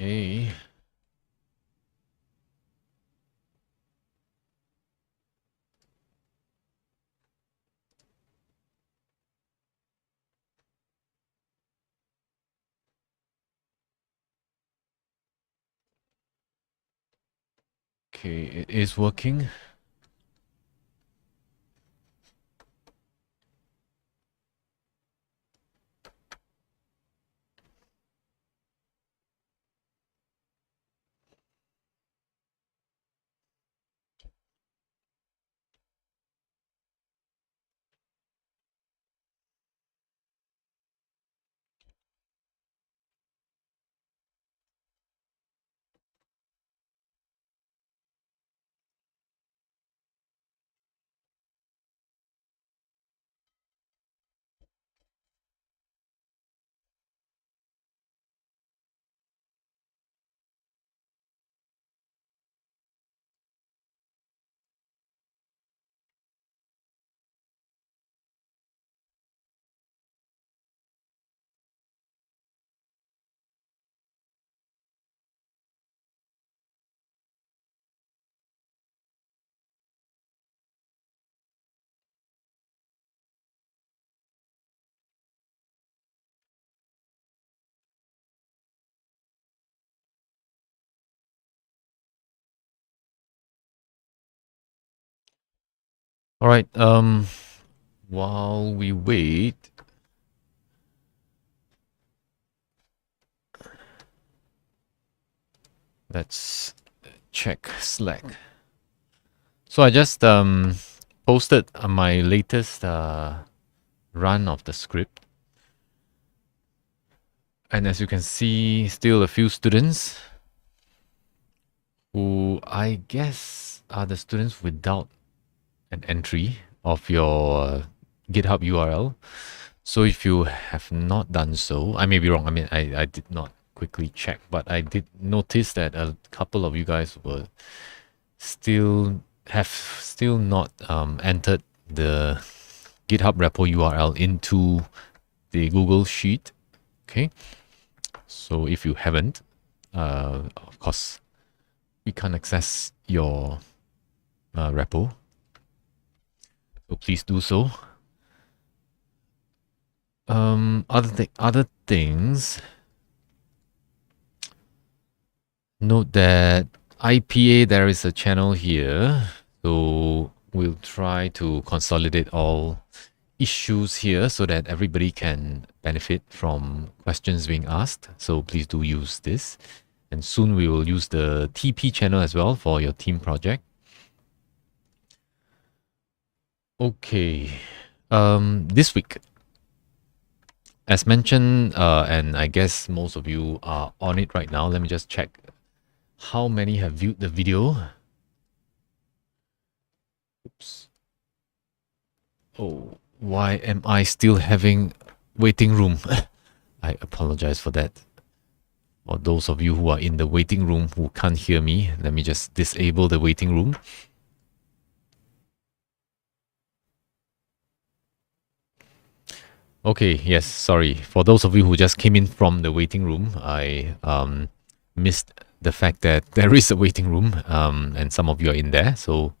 Okay. Okay, it is working. All right. While we wait, let's check Slack. So I just posted my latest run of the script. And as you can see, still a few students who I guess are the students without an entry of your GitHub URL. So if you have not done so, I may be wrong. I mean, I did not quickly check, but I did notice that a couple of you guys were still not entered the GitHub repo URL into the Google Sheet. Okay. So if you haven't, of course, we can't access your repo. So please do so. Other things. Note that IPA, there is a channel here. So we'll try to consolidate all issues here so that everybody can benefit from questions being asked. So please do use this. And soon we will use the TP channel as well for your team project. Okay. This week, as mentioned, and I guess most of you are on it right now. Let me just check how many have viewed the video. Oops. Oh, why am I still having waiting room? I apologize for that. For those of you who are in the waiting room who can't hear me, let me just disable the waiting room. Okay, yes, sorry. For those of you who just came in from the waiting room, I missed the fact that there is a waiting room, and some of you are in there. So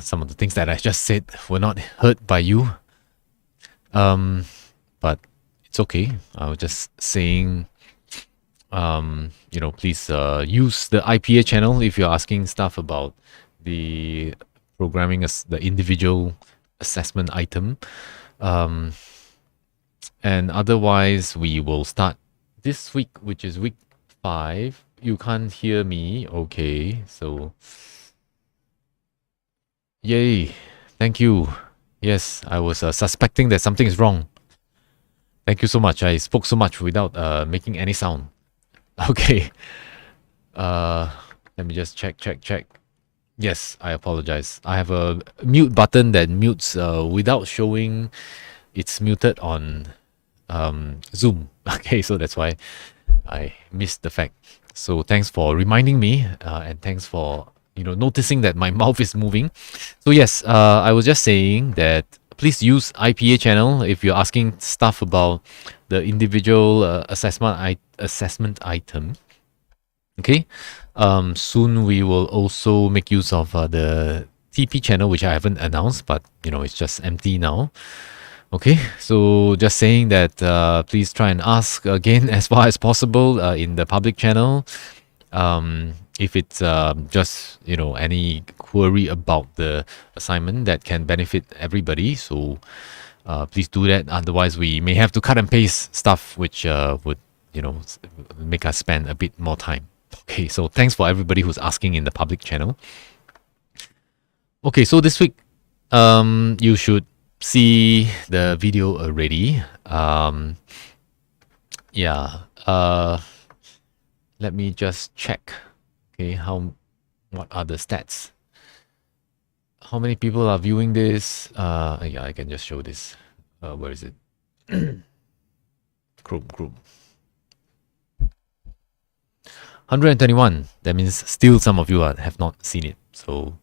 some of the things that I just said were not heard by you. But it's okay. I was just saying, please use the IPA channel if you're asking stuff about the programming as the individual assessment item. And otherwise, we will start this week, which is week 5. You can't hear me. Okay, so yay. Thank you. Yes, I was suspecting that something is wrong. Thank you so much. I spoke so much without making any sound. Okay. Let me just check. Yes, I apologize. I have a mute button that mutes without showing it's muted on Zoom. Okay, so that's why I missed the fact. So thanks for reminding me, and thanks for noticing that my mouth is moving. So yes, I was just saying that please use IPA channel if you're asking stuff about the individual assessment item. Okay. Soon we will also make use of the TP channel, which I haven't announced, but it's just empty now. Okay, so just saying that please try and ask again as far as possible in the public channel. If it's just any query about the assignment that can benefit everybody, so please do that. Otherwise, we may have to cut and paste stuff, which would make us spend a bit more time. Okay, so thanks for everybody who's asking in the public channel. Okay, so this week, you should see the video already. Yeah. Let me just check. Okay, what are the stats? How many people are viewing this? Yeah, I can just show this. Where is it? Chrome. 121. That means still some of you have not seen it. So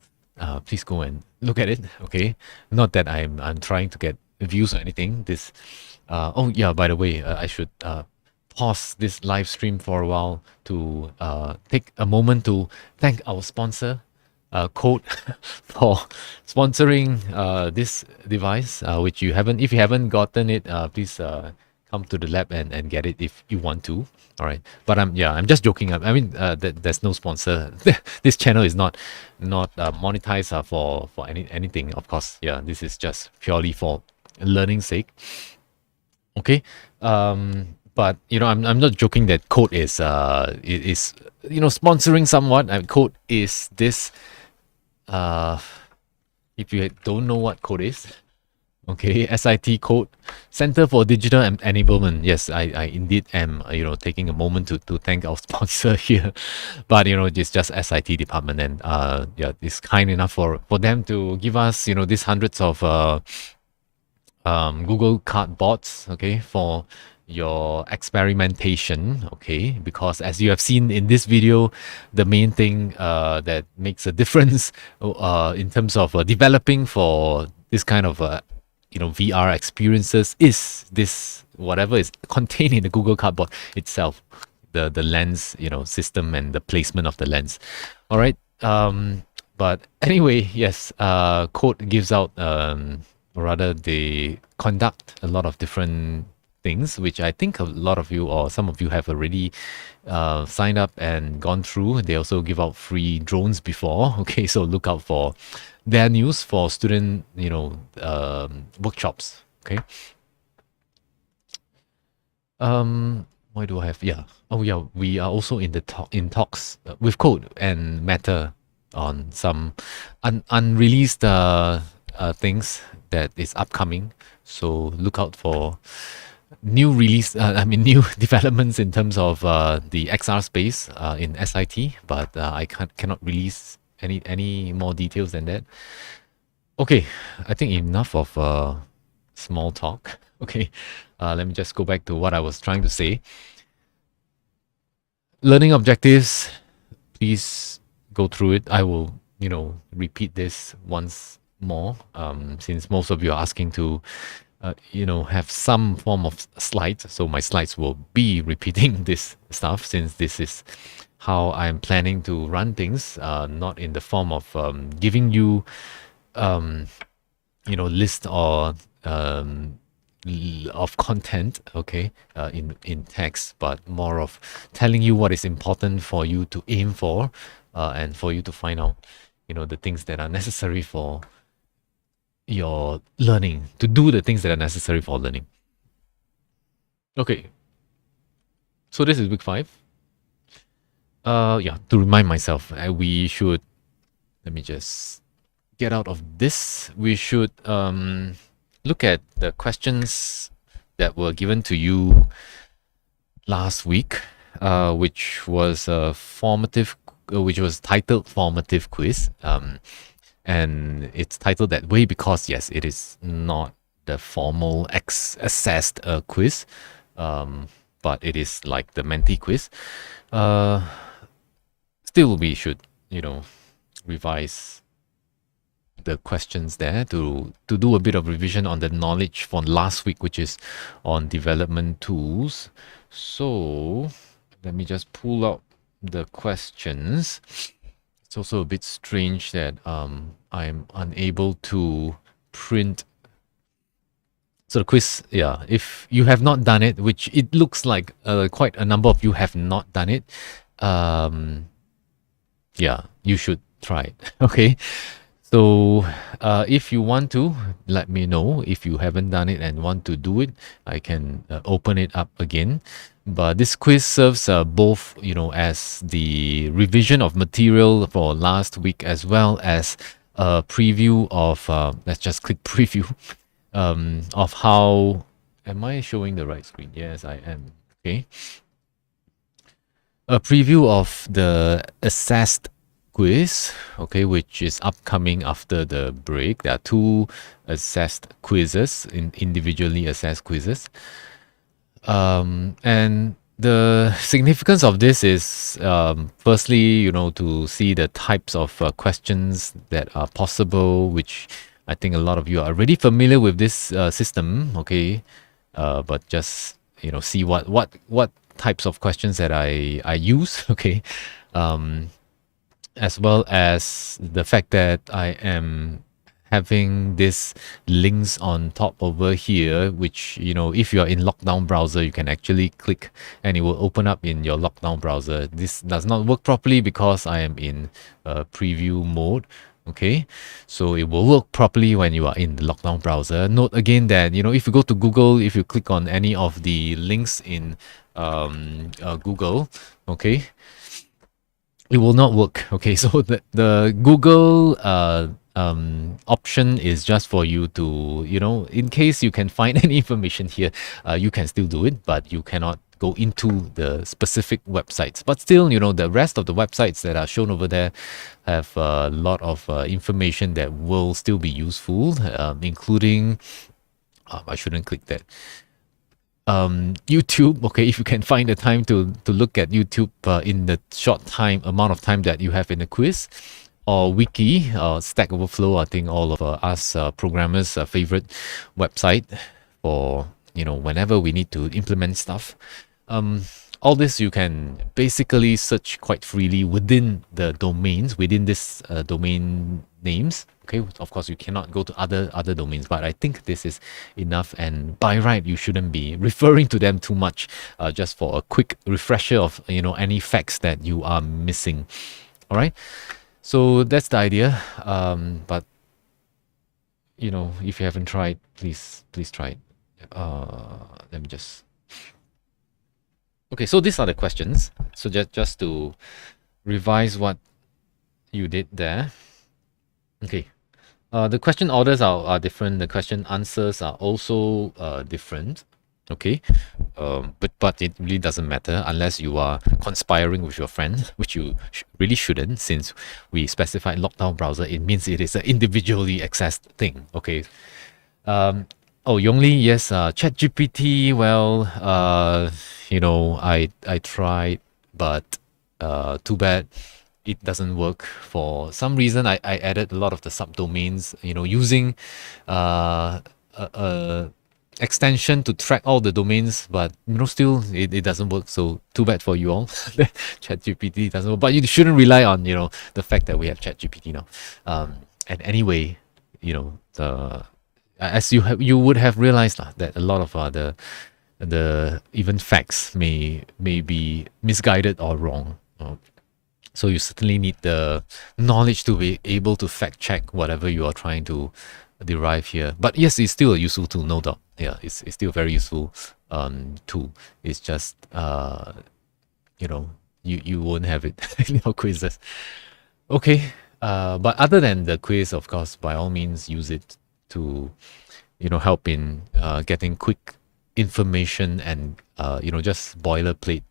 please go and look at it. Okay, not that I'm trying to get views or anything. This. Oh yeah. By the way, I should pause this live stream for a while to take a moment to thank our sponsor, Code, for sponsoring this device. Which if you haven't gotten it, please come to the lab and get it if you want to. All right, but I'm just joking. I mean, there's no sponsor. This channel is not monetized for anything. Of course, yeah, this is just purely for learning's sake. Okay, but I'm not joking that Code is sponsoring somewhat. Code is this. If you don't know what Code is, okay, SIT Code, Center for Digital Enablement. Yes, I indeed am, taking a moment to thank our sponsor here. But, it's just SIT department. And, yeah, it's kind enough for them to give us, these hundreds of Google Cardboards, okay, for your experimentation, okay, because as you have seen in this video, the main thing that makes a difference in terms of developing for this kind of VR experiences is this whatever is contained in the Google Cardboard itself, the lens system and the placement of the lens. All right, but anyway, yes, Code gives out or rather they conduct a lot of different things, which I think a lot of you or some of you have already signed up and gone through. They also give out free drones before. Okay, so look out for their news for student, workshops. Okay. Why do I have? Yeah. Oh yeah, we are also in talks with Code and Matter on some unreleased things that is upcoming. So look out for new new developments in terms of the XR space in SIT, but I cannot release any more details than that. Okay, I think enough of small talk. Okay, let me just go back to what I was trying to say. Learning objectives, please go through it. I will, repeat this once more, since most of you are asking to have some form of slides. So my slides will be repeating this stuff, since this is how I'm planning to run things, not in the form of giving you, list or of content, okay, in text, but more of telling you what is important for you to aim for, and for you to find out, the things that are necessary for your learning, to do the things that are necessary for learning. Okay. So this is week 5. Yeah, to remind myself, we should, let me just get out of this. We should look at the questions that were given to you last week, which was which was titled Formative Quiz. And it's titled that way because, yes, it is not the formal assessed quiz, but it is like the Menti quiz. Still, we should, revise the questions there to do a bit of revision on the knowledge for last week, which is on development tools. So let me just pull out the questions. It's also a bit strange that I'm unable to print. So the quiz, yeah, if you have not done it, which it looks like quite a number of you have not done it, yeah, you should try it. Okay. So if you want to, let me know. If you haven't done it and want to do it, I can open it up again. But this quiz serves both, as the revision of material for last week, as well as a preview of, let's just click preview, of how, am I showing the right screen? Yes, I am. Okay. A preview of the assessed quiz, okay, which is upcoming after the break. There are two assessed quizzes, individually assessed quizzes. And the significance of this is, firstly, to see the types of questions that are possible, which I think a lot of you are already familiar with this system, okay, but just see what types of questions that I use, okay, as well as the fact that I am having this links on top over here, which, if you're in lockdown browser, you can actually click and it will open up in your lockdown browser. This does not work properly because I am in preview mode. Okay, so it will work properly when you are in the lockdown browser. Note again that, if you go to Google, if you click on any of the links in Google, okay, it will not work. Okay, so the Google option is just for you to, in case you can find any information here, you can still do it, but you cannot go into the specific websites. But still, the rest of the websites that are shown over there have a lot of information that will still be useful, including, I shouldn't click that. YouTube, okay, if you can find the time to look at YouTube in the short amount of time that you have in the quiz, or Wiki, Stack Overflow, I think all of us programmers' favorite website for, whenever we need to implement stuff. All this you can basically search quite freely within the domains, within this domain names. Okay, of course you cannot go to other domains, but I think this is enough. And by right, you shouldn't be referring to them too much, just for a quick refresher of any facts that you are missing. All right, so that's the idea. But if you haven't tried, please try it. Let me just. Okay, so these are the questions. So just to revise what you did there. Okay. The question orders are different. The question answers are also different. Okay. But it really doesn't matter unless you are conspiring with your friend, which you really shouldn't, since we specified lockdown browser. It means it is an individually accessed thing. Okay. Oh, Yongli, yes. ChatGPT. Well, I tried, but too bad it doesn't work. For some reason, I added a lot of the subdomains, using a extension to track all the domains, but still it doesn't work. So too bad for you all. ChatGPT doesn't work, but you shouldn't rely on the fact that we have ChatGPT now. And anyway, as you would have realized that a lot of the even facts may be misguided or wrong. So you certainly need the knowledge to be able to fact check whatever you are trying to derive here. But yes, it's still a useful tool, no doubt. Yeah, it's still very useful tool. It's just you won't have it in your quizzes. Okay. But other than the quiz, of course, by all means use it to help in getting quick information and just boilerplate,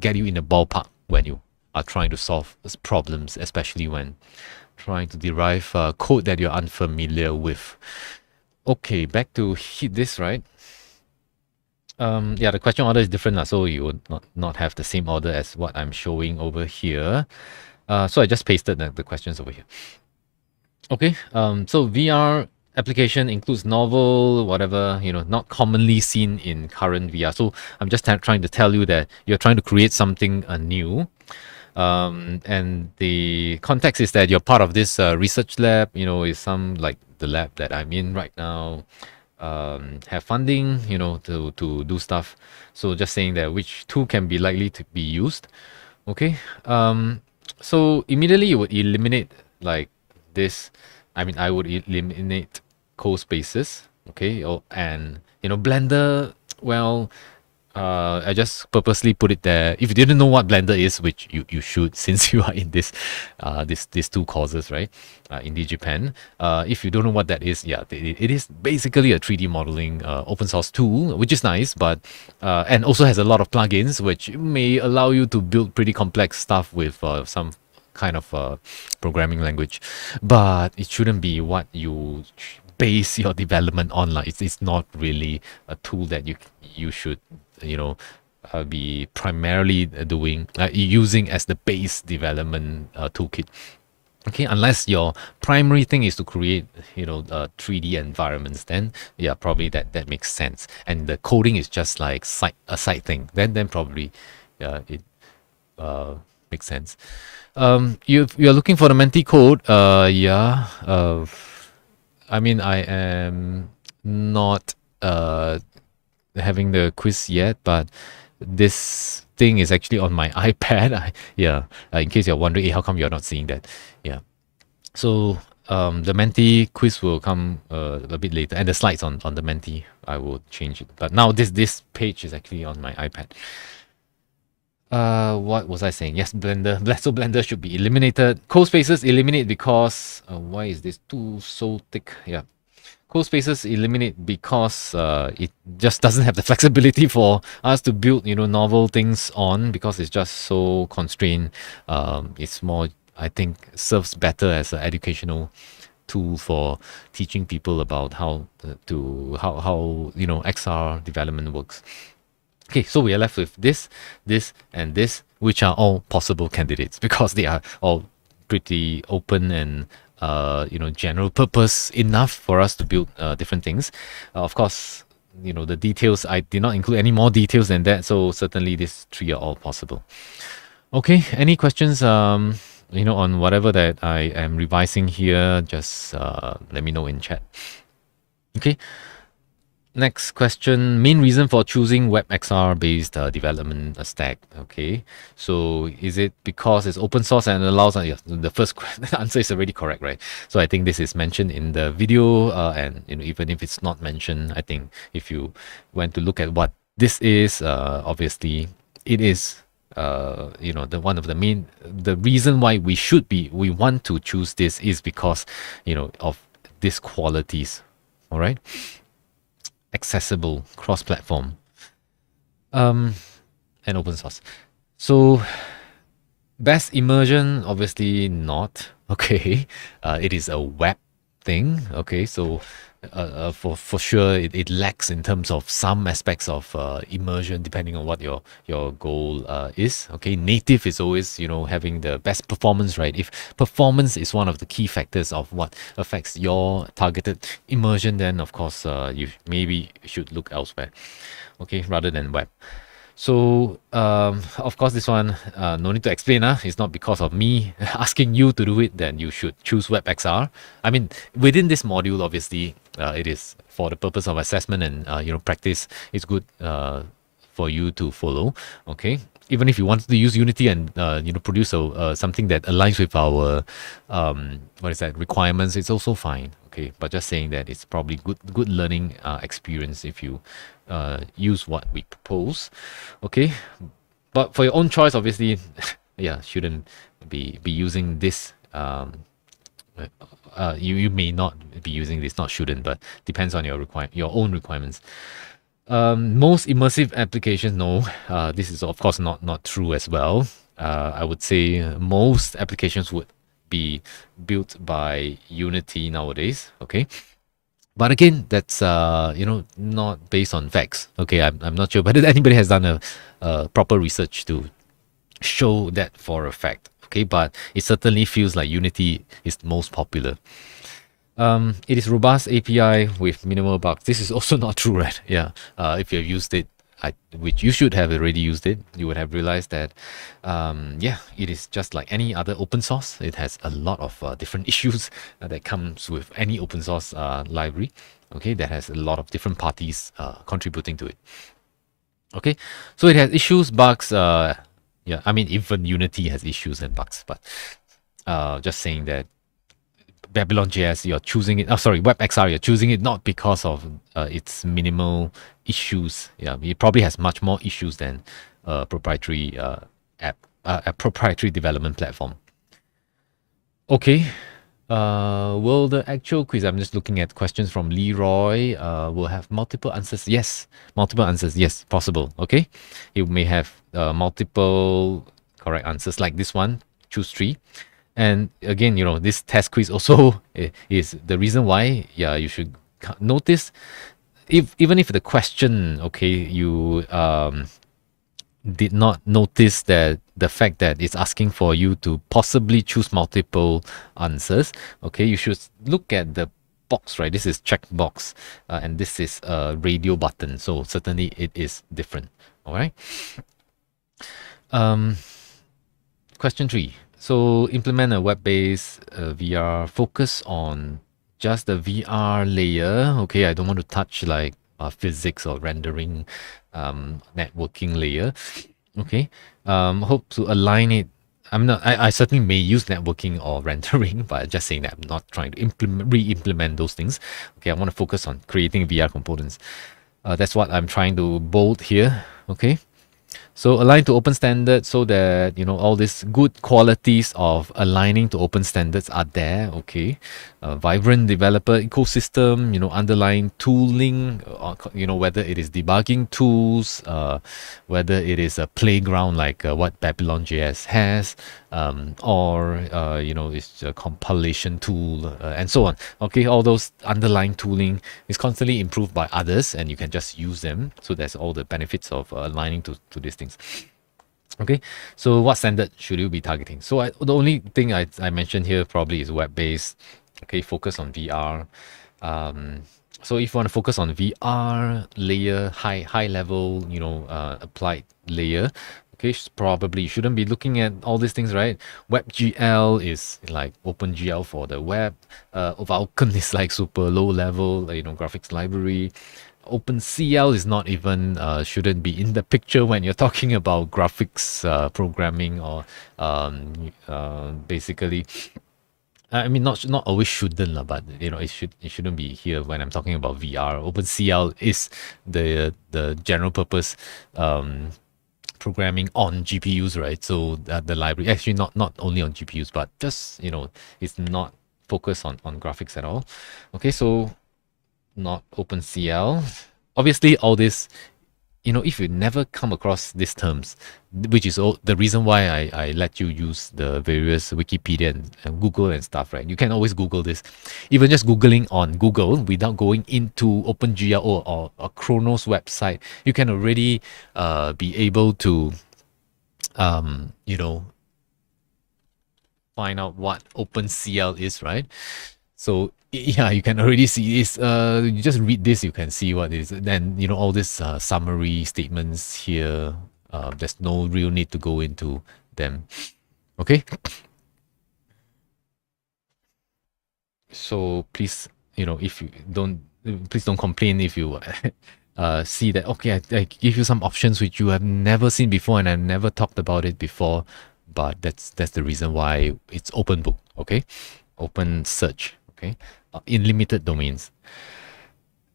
get you in the ballpark when you are trying to solve problems, especially when trying to derive code that you're unfamiliar with. Okay, back to hit this, right? Yeah, the question order is different, so you would not have the same order as what I'm showing over here. So I just pasted the questions over here. Okay, so VR application includes novel, whatever, not commonly seen in current VR. So I'm just trying to tell you that you're trying to create something new. And the context is that you're part of this research lab, is some like the lab that I'm in right now, have funding, to do stuff. So just saying that which tool can be likely to be used. Okay. So immediately you would eliminate like this. I mean, I would eliminate code spaces. Okay. And Blender. Well, I just purposely put it there. If you didn't know what Blender is, which you should, since you are in these two courses, right? In DigiPen. If you don't know what that is, yeah, it is basically a 3D modeling open source tool, which is nice, but and also has a lot of plugins, which may allow you to build pretty complex stuff with some kind of programming language, but it shouldn't be what you base your development on. Like it's not really a tool that you should be primarily doing using as the base development toolkit. Okay, unless your primary thing is to create 3D environments, then yeah, probably that makes sense. And the coding is just like a side thing. Then probably it makes sense. You're looking for the Menti code. Yeah. I mean, I am not having the quiz yet, but this thing is actually on my iPad. Yeah, in case you're wondering, how come you're not seeing that? Yeah. So the Menti quiz will come a bit later, and the slides on the Menti, I will change it. But now this page is actually on my iPad. What was I saying? Yes, Blender. So Blender should be eliminated. Code spaces eliminate because why is this tool so thick? Yeah. Code spaces eliminate because it just doesn't have the flexibility for us to build novel things on, because it's just so constrained. It's more, I think, serves better as an educational tool for teaching people about how XR development works. Okay, so we are left with this, and this, which are all possible candidates because they are all pretty open and general purpose enough for us to build different things. Of course, the details, I did not include any more details than that, so certainly these three are all possible. Okay, any questions on whatever that I am revising here? Just let me know in chat. Okay. Next question, main reason for choosing WebXR based development stack. Okay, so is it because it's open source and allows, yeah, the first answer is already correct, right? So I think this is mentioned in the video, and even if it's not mentioned, I think if you went to look at what this is, obviously it is the one of the main, the reason why we want to choose this is because of these qualities. All right. Accessible, cross-platform, and open source. So best immersion, obviously not. Okay, it is a web thing. Okay, so for sure it lacks in terms of some aspects of immersion, depending on what your goal is. Okay, native is always having the best performance, right? If performance is one of the key factors of what affects your targeted immersion, then of course you maybe should look elsewhere, okay, rather than web. So of course this one no need to explain. It's not because of me asking you to do it then you should choose WebXR. I mean, within this module, obviously it is for the purpose of assessment and practice. It's good for you to follow. Okay, even if you want to use Unity and produce something that aligns with our requirements, it's also fine. Okay, but just saying that it's probably good learning experience if you use what we propose. Okay, but for your own choice, obviously, yeah, shouldn't be using this. You may not be using this, not shouldn't, but depends on your own requirements. Most immersive applications, no. This is of course not true as well. I would say most applications would be built by Unity nowadays. Okay, but again, that's not based on facts. Okay, I'm not sure whether anybody has done a proper research to show that for a fact. Okay, but it certainly feels like Unity is most popular. It is robust API with minimal bugs. This is also not true, right? Yeah. If you have used it, which you should have already used it, you would have realized that, yeah, it is just like any other open source. It has a lot of different issues that comes with any open source library. Okay, that has a lot of different parties contributing to it. Okay, so it has issues, bugs. Yeah, I mean, even Unity has issues and bugs, but just saying that Babylon JS, you're choosing it. Oh, sorry, WebXR, you're choosing it not because of its minimal issues. Yeah, it probably has much more issues than proprietary app, a proprietary development platform. Okay. Will the actual quiz, I'm just looking at questions from Leroy, will have multiple answers? Yes, multiple answers. Yes, possible. Okay. It may have multiple correct answers like this one, choose three. And again, this test quiz also is the reason why, yeah, you should notice even if the question, okay, you did not notice that the fact that it's asking for you to possibly choose multiple answers, okay, you should look at the box, right? This is checkbox, and this is a radio button. So certainly it is different. All right. Question 3. So implement a web-based VR, focus on just the VR layer. Okay, I don't want to touch like physics or rendering, networking layer. Okay, hope to align it. I certainly may use networking or rendering, but just saying that I'm not trying to re-implement those things. Okay, I want to focus on creating VR components. That's what I'm trying to bold here. Okay. So align to open standards so that, all these good qualities of aligning to open standards are there. Okay. Vibrant developer ecosystem, underlying tooling, whether it is debugging tools, whether it is a playground like what Babylon JS has, or, it's a compilation tool, and so on. Okay. All those underlying tooling is constantly improved by others and you can just use them. So that's all the benefits of aligning to these things. Okay, so what standard should you be targeting? So the only thing I mentioned here probably is web-based. Okay, focus on VR. So if you want to focus on VR layer, high level, applied layer, okay, probably you shouldn't be looking at all these things, right? WebGL is like OpenGL for the web. Vulkan is like super low level, graphics library. OpenCL is not even shouldn't be in the picture when you're talking about graphics programming or basically. I mean, not always shouldn't lah, but it shouldn't be here when I'm talking about VR. OpenCL is the general purpose programming on GPUs, right? So the library actually not only on GPUs, but just it's not focused on graphics at all. Okay, so not OpenCL. Obviously, all this, if you never come across these terms, which is the reason why I let you use the various Wikipedia and Google and stuff, right? You can always Google this. Even just Googling on Google without going into OpenGL or Chronos website, you can already be able to, find out what OpenCL is, right? So yeah, you can already see this. You just read this, you can see what it is. Then all these summary statements here. There's no real need to go into them. Okay. So please, if you don't, please don't complain if you see that. Okay, I give you some options which you have never seen before and I've never talked about it before. But that's the reason why it's open book. Okay, open search. Okay, in limited domains.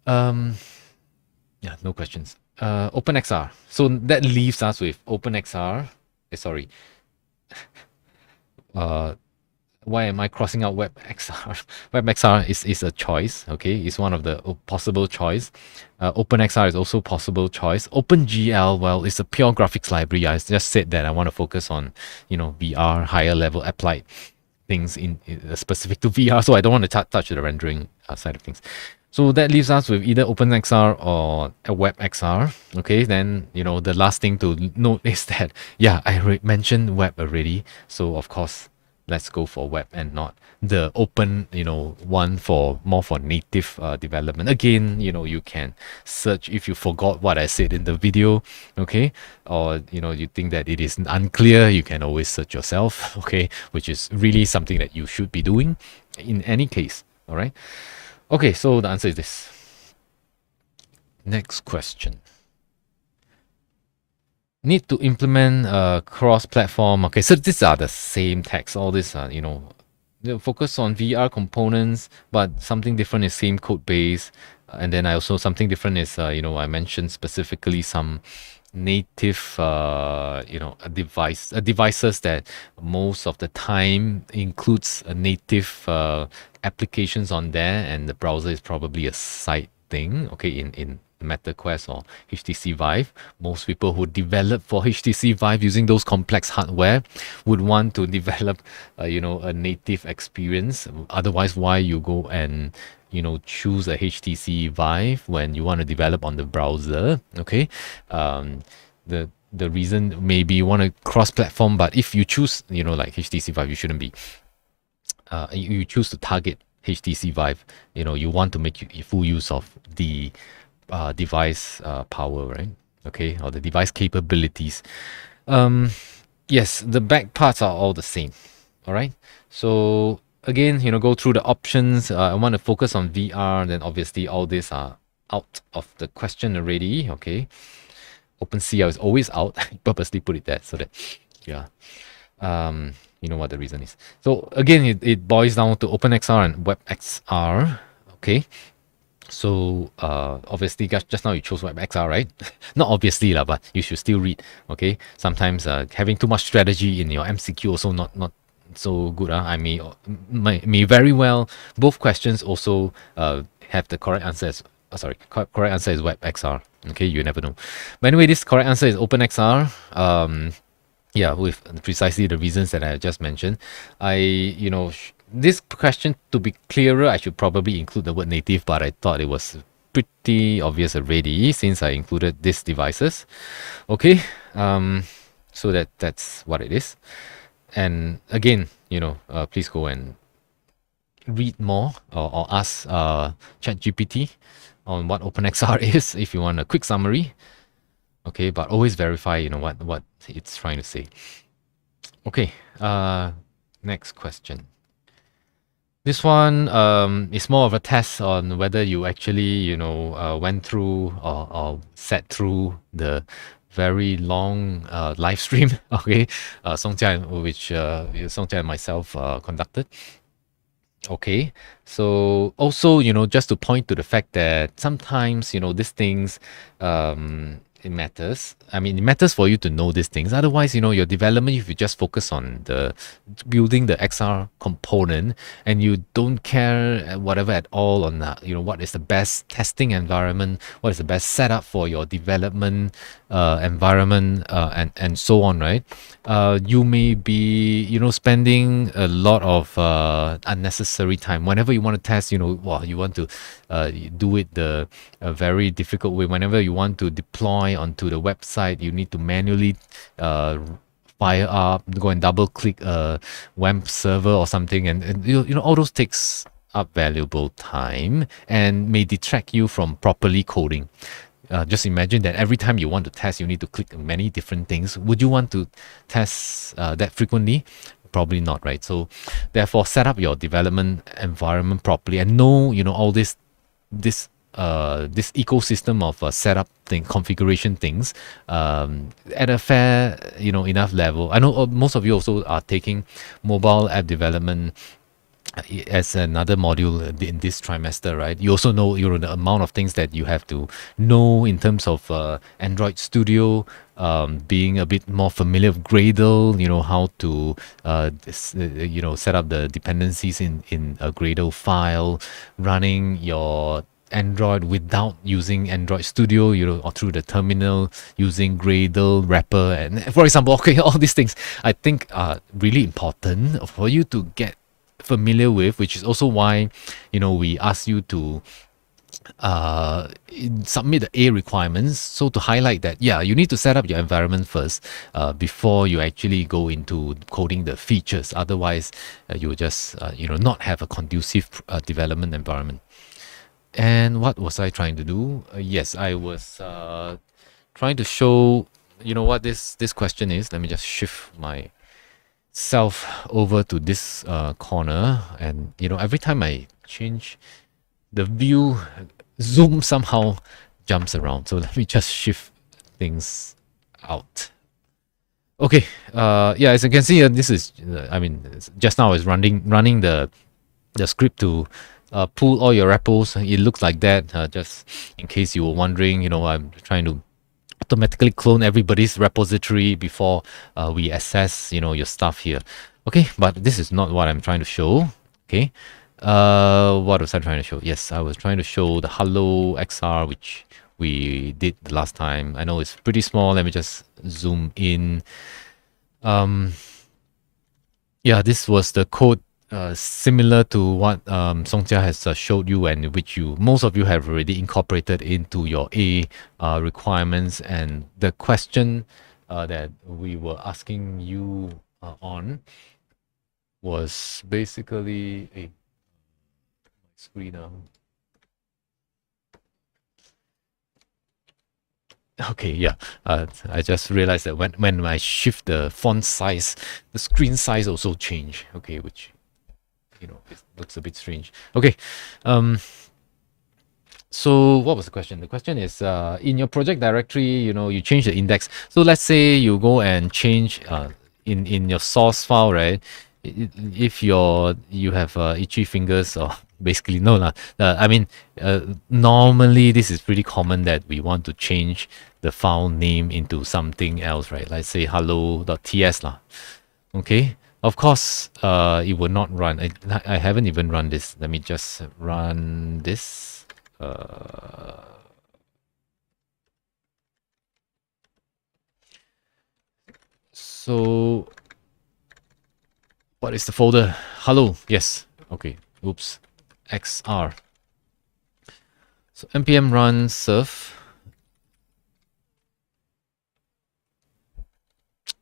Yeah, no questions. OpenXR. So that leaves us with OpenXR. Sorry. Why am I crossing out WebXR? WebXR is a choice. Okay, it's one of the possible choice. OpenXR is also possible choice. OpenGL, well, it's a pure graphics library. I just said that I want to focus on VR, higher level applied things in specific to VR, so I don't want to touch the rendering side of things. So that leaves us with either OpenXR or a WebXR. Okay, then the last thing to note is that I mentioned web already, so of course let's go for web and not the open, one for more for native development. Again, you can search if you forgot what I said in the video, okay? Or, you think that it is unclear, you can always search yourself, okay? Which is really something that you should be doing in any case, all right? Okay, so the answer is this. Next question. Need to implement cross-platform. Okay, so these are the same text. All these are, focus on VR components, but something different is same code base. And then I also, something different is, I mentioned specifically some native, devices that most of the time includes a native applications on there, and the browser is probably a side thing, okay, in MetaQuest or HTC Vive. Most people who develop for HTC Vive using those complex hardware would want to develop, a native experience. Otherwise, why you go and choose a HTC Vive when you want to develop on the browser? Okay, the reason maybe you want to cross-platform, but if you choose, like HTC Vive, you shouldn't be. You choose to target HTC Vive. You want to make full use of the device power, right? Okay, or the device capabilities. Yes, the back parts are all the same. All right. So again, go through the options. I want to focus on VR. Then obviously all these are out of the question already. Okay. OpenCL is always out. I purposely put it there so that, yeah. You know what the reason is. So again, it boils down to OpenXR and WebXR. Okay. So obviously just now you chose WebXR, right? Not obviously lah, but you should still read. Okay. Sometimes having too much strategy in your MCQ also not so good. I may very well both questions also have the correct answer as correct answer is WebXR. Okay, you never know. But anyway, this correct answer is OpenXR. Yeah, with precisely the reasons that I just mentioned. This question, to be clearer, I should probably include the word native, but I thought it was pretty obvious already since I included these devices. Okay, so that's what it is. And again, please go and read more or ask ChatGPT on what OpenXR is if you want a quick summary. Okay, but always verify, what it's trying to say. Okay, next question. This one is more of a test on whether you actually, went through or sat through the very long live stream, okay, which Songjia and myself conducted. Okay, so also, just to point to the fact that sometimes, these things, it matters. I mean, it matters for you to know these things. Otherwise, your development, if you just focus on the building the XR component and you don't care whatever at all on, what is the best testing environment, what is the best setup for your development environment, and so on, right? You may be, spending a lot of unnecessary time. Whenever you want to test, you want to do it the very difficult way. Whenever you want to deploy onto the website, you need to manually fire up, go and double click a WAMP server or something, and all those takes up valuable time and may detract you from properly coding. Just imagine that every time you want to test, you need to click many different things. Would you want to test that frequently? Probably not, right? So therefore, set up your development environment properly and know, all this ecosystem of setup thing, configuration things at a fair, enough level. I know most of you also are taking mobile app development as another module in this trimester, right? You also know the amount of things that you have to know in terms of Android Studio, being a bit more familiar with Gradle, how to set up the dependencies in a Gradle file, running your Android without using Android Studio, or through the terminal using Gradle wrapper, and for example, okay, all these things I think are really important for you to get familiar with, which is also why we ask you to submit the A requirements. So to highlight that, yeah, you need to set up your environment first before you actually go into coding the features. Otherwise, you will just not have a conducive development environment. And what was I trying to do? Yes, I was trying to show, what this question is. Let me just shift myself over to this corner, and every time I change the view, zoom somehow jumps around. So let me just shift things out. Okay. Yeah, as you can see, this is just now I was running the script to pull all your repos. It looks like that. Just in case you were wondering, I'm trying to automatically clone everybody's repository before we assess, your stuff here. Okay, but this is not what I'm trying to show. Okay. What was I trying to show? Yes, I was trying to show the Hello XR, which we did the last time. I know it's pretty small. Let me just zoom in. Yeah, this was the code similar to what Songjia has showed you, and which most of you have already incorporated into your A requirements. And the question that we were asking you on was basically a screen. Okay, yeah. I just realized that when I shift the font size, the screen size also change. Okay, which it looks a bit strange. Okay. So what was the question? The question is, in your project directory, you change the index. So let's say you go and change in your source file, right? If you have itchy fingers, or basically no lah. Normally this is pretty common that we want to change the file name into something else, right? Let's say hello.ts lah. Okay. Of course, it will not run. I haven't even run this. Let me just run this. So what is the folder? Hello. Yes. Okay. Oops. XR. So npm run surf.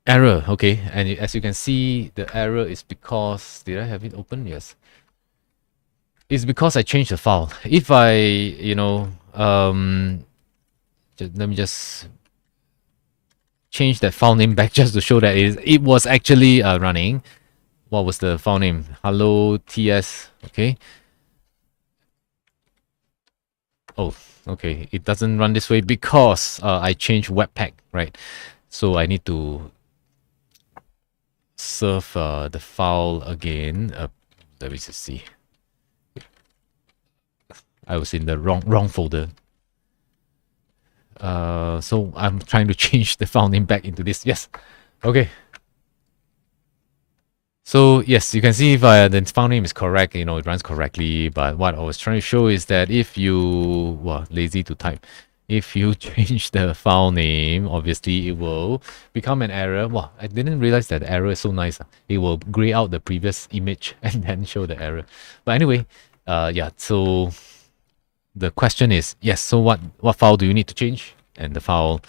Error. Okay. And as you can see, the error is because, did I have it open? Yes. It's because I changed the file. If I, let me just change that file name back just to show that it was actually running. What was the file name? Hello TS. Okay. Oh, okay. It doesn't run this way because I changed Webpack, right? So I need to serve the file again. Let me just see. I was in the wrong folder. So I'm trying to change the file name back into this. Yes. Okay. So yes, you can see if the file name is correct, it runs correctly. But what I was trying to show is that if you, lazy to type, if you change the file name, obviously it will become an error. Wow, I didn't realize that the error is so nice. It will gray out the previous image and then show the error. But anyway, yeah, so the question is, yes, so what file do you need to change? And the file,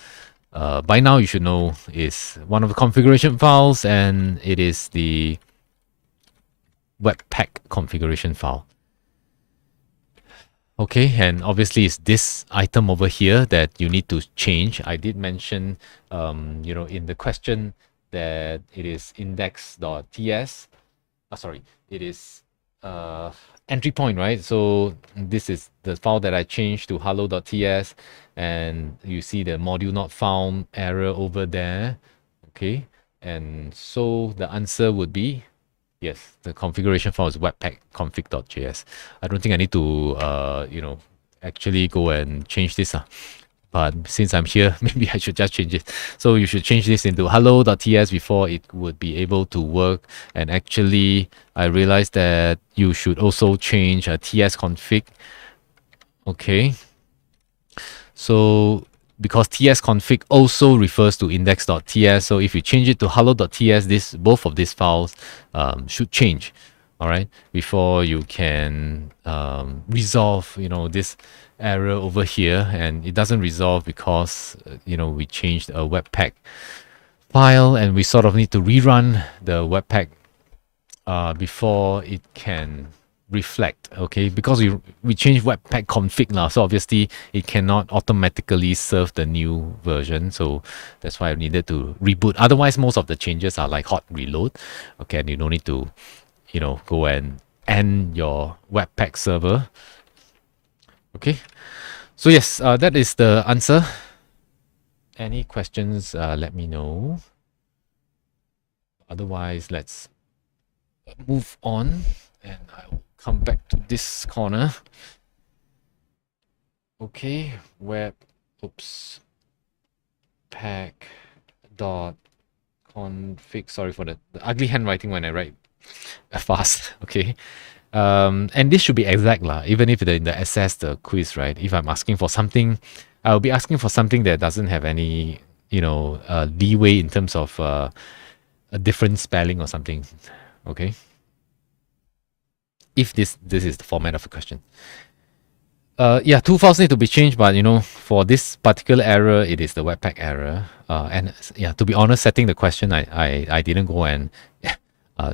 by now you should know, is one of the configuration files, and it is the Webpack configuration file. Okay, and obviously it's this item over here that you need to change. I did mention, in the question that it is index.ts. Sorry, it is entry point, right? So this is the file that I changed to hello.ts, and you see the module not found error over there. Okay, and so the answer would be yes, the configuration file is webpack config.js. I don't think I need to, actually go and change this. But since I'm here, maybe I should just change it. So you should change this into hello.ts before it would be able to work. And actually, I realized that you should also change a ts config. Okay. So because tsconfig also refers to index.ts, so if you change it to hello.ts, both of these files should change, all right, before you can resolve, this error over here, and it doesn't resolve because we changed a webpack file, and we sort of need to rerun the webpack before it can reflect, okay? Because we changed webpack config now, so obviously it cannot automatically serve the new version. So that's why I needed to reboot. Otherwise, most of the changes are like hot reload, okay? And you don't need to, go and end your webpack server, okay? So yes, that is the answer. Any questions, let me know. Otherwise, let's move on, and I will come back to this corner. Okay, pack dot config. Sorry for the ugly handwriting when I write fast. Okay, and this should be exact lah. Even if in the assess the quiz, right? If I'm asking for something, I'll be asking for something that doesn't have any leeway in terms of a different spelling or something. Okay. If this is the format of a question. Yeah, two files need to be changed, but for this particular error, it is the webpack error. And yeah, to be honest, setting the question, I didn't go and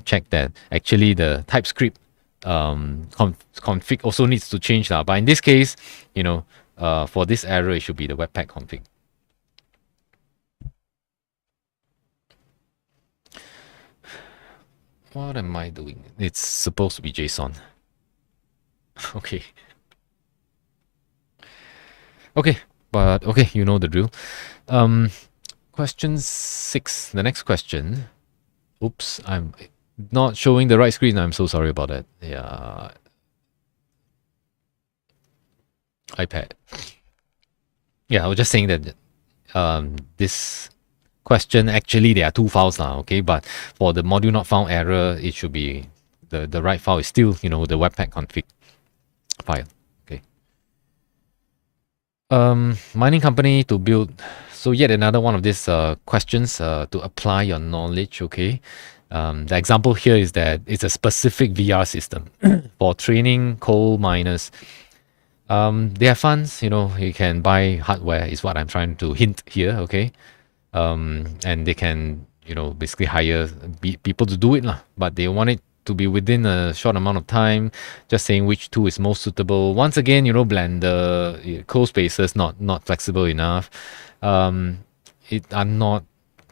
check that. Actually, the TypeScript config also needs to change now. But in this case, for this error, it should be the webpack config. What am I doing? It's supposed to be JSON. Okay. Okay, but okay, you know the drill. Question 6, the next question. Oops, I'm not showing the right screen. I'm so sorry about that. Yeah. iPad. Yeah, I was just saying that this question, actually there are two files now, okay? But for the module not found error, it should be the right file is still, the webpack config file. Mining company to build. So yet another one of these questions to apply your knowledge, okay? The example here is that it's a specific VR system for training coal miners. They have funds, you can buy hardware is what I'm trying to hint here, okay? And they can, basically hire people to do it lah. But they want it to be within a short amount of time, just saying which tool is most suitable. Once again, Blender, closed spaces, not flexible enough. It are not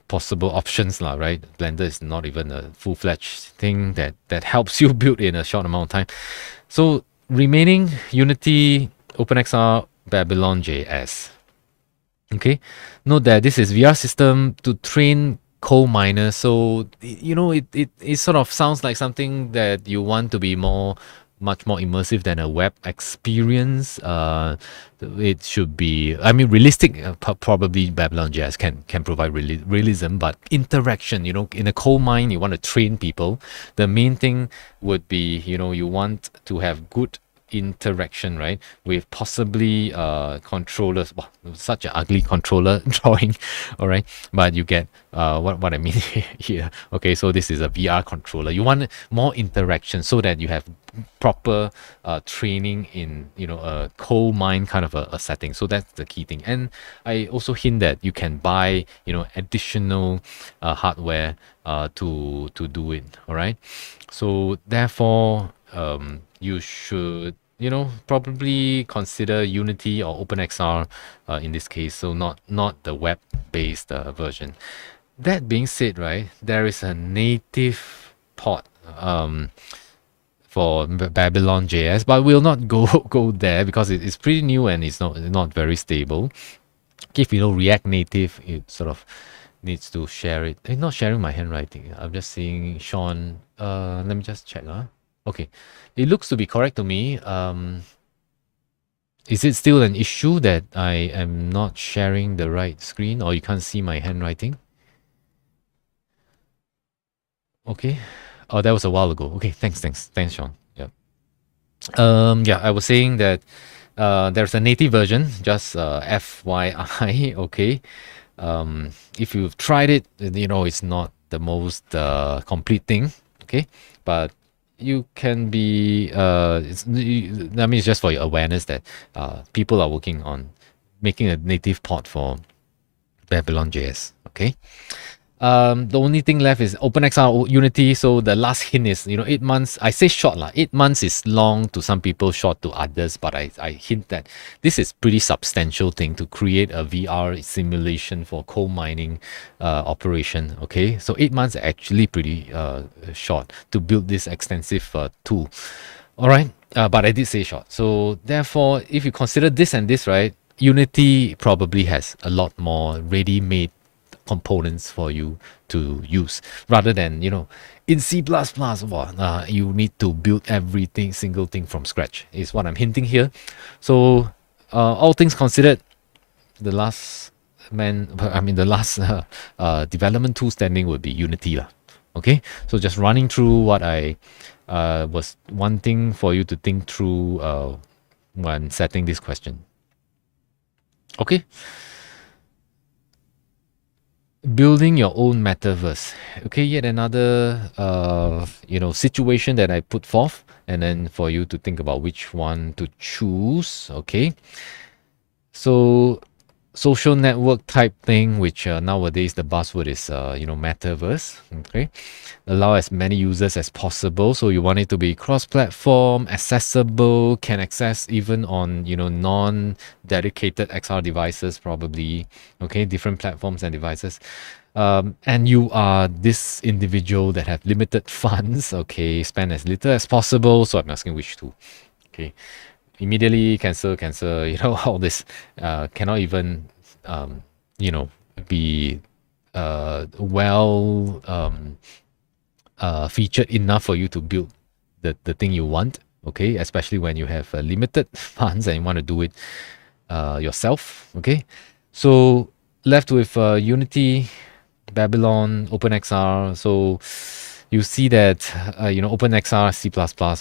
possible options lah, right? Blender is not even a full-fledged thing that helps you build in a short amount of time. So remaining Unity, OpenXR, Babylon JS. Okay, note that this is VR system to train coal miners. So it sort of sounds like something that you want to be much more immersive than a web experience. It should be, realistic. Probably Babylon JS can provide realism, but interaction. In a coal mine, you want to train people. The main thing would be, you want to have good interaction, right, with possibly controllers. Wow, such an ugly controller drawing. All right, but you get what I mean here. Okay, so this is a VR controller. You want more interaction so that you have proper training in a coal mine kind of a setting. So that's the key thing. And I also hint that you can buy additional hardware to do it. All right, so therefore you should probably consider Unity or OpenXR in this case, so not the web-based version. That being said, right, there is a native port for Babylon JS, but we'll not go there because it's pretty new and it's not very stable. If React Native, it sort of needs to share it. I'm not sharing my handwriting. I'm just seeing Sean. Let me just check. Okay, it looks to be correct to me. Is it still an issue that I am not sharing the right screen, or you can't see my handwriting? Okay. Oh, that was a while ago. Okay, thanks, Sean. Yeah. Yeah, I was saying that there's a native version, just FYI. Okay. If you've tried it, it's not the most complete thing. Okay, but you can be I mean, it's just for your awareness that people are working on making a native port for Babylon JS. Okay. The only thing left is OpenXR Unity. So the last hint is, 8 months. I say short lah. 8 months is long to some people, short to others. But I hint that this is pretty substantial thing to create a VR simulation for coal mining operation. Okay, so 8 months are actually pretty short to build this extensive tool. All right, but I did say short. So therefore, if you consider this and this, right, Unity probably has a lot more ready-made components for you to use rather than in C++, you need to build everything single thing from scratch is what I'm hinting here. So all things considered, the last development tool standing would be Unity lah. Okay, so just running through what I was wanting for you to think through when setting this question. Okay. Building your own metaverse. Okay, yet another situation that I put forth, and then for you to think about which one to choose. Okay, so social network type thing, which nowadays the buzzword is metaverse. Okay, allow as many users as possible. So you want it to be cross-platform, accessible, can access even on non-dedicated XR devices, probably. Okay, different platforms and devices. And you are this individual that have limited funds. Okay, spend as little as possible. So I'm asking which two. Okay, immediately cancel. All this cannot even be featured enough for you to build the thing you want. Okay, especially when you have limited funds and you want to do it yourself. Okay, so left with Unity, Babylon, OpenXR. So you see that OpenXR, C++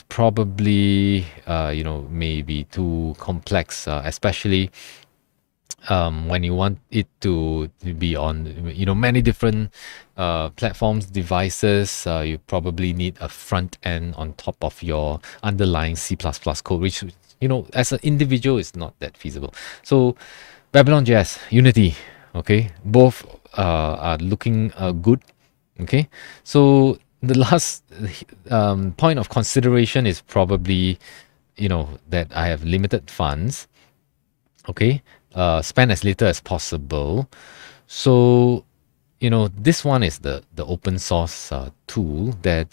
probably may be too complex, especially when you want it to be on many different platforms, devices. You probably need a front end on top of your underlying C++ code, which as an individual is not that feasible. So Babylon JS, Unity, okay, both are looking good. Okay, so the last point of consideration is probably that I have limited funds. Okay, spend as little as possible. So this one is the open source tool that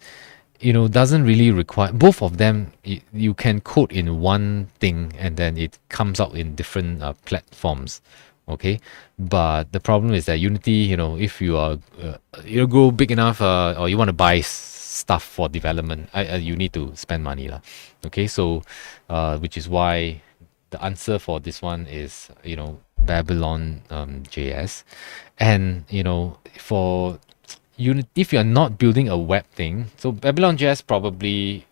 doesn't really require. Both of them you can code in one thing and then it comes out in different platforms. Okay, but the problem is that Unity, if you are grow big enough or you want to buy stuff for development, you need to spend money lah. Okay, so which is why the answer for this one is Babylon JS. And for if you're not building a web thing, so Babylon JS probably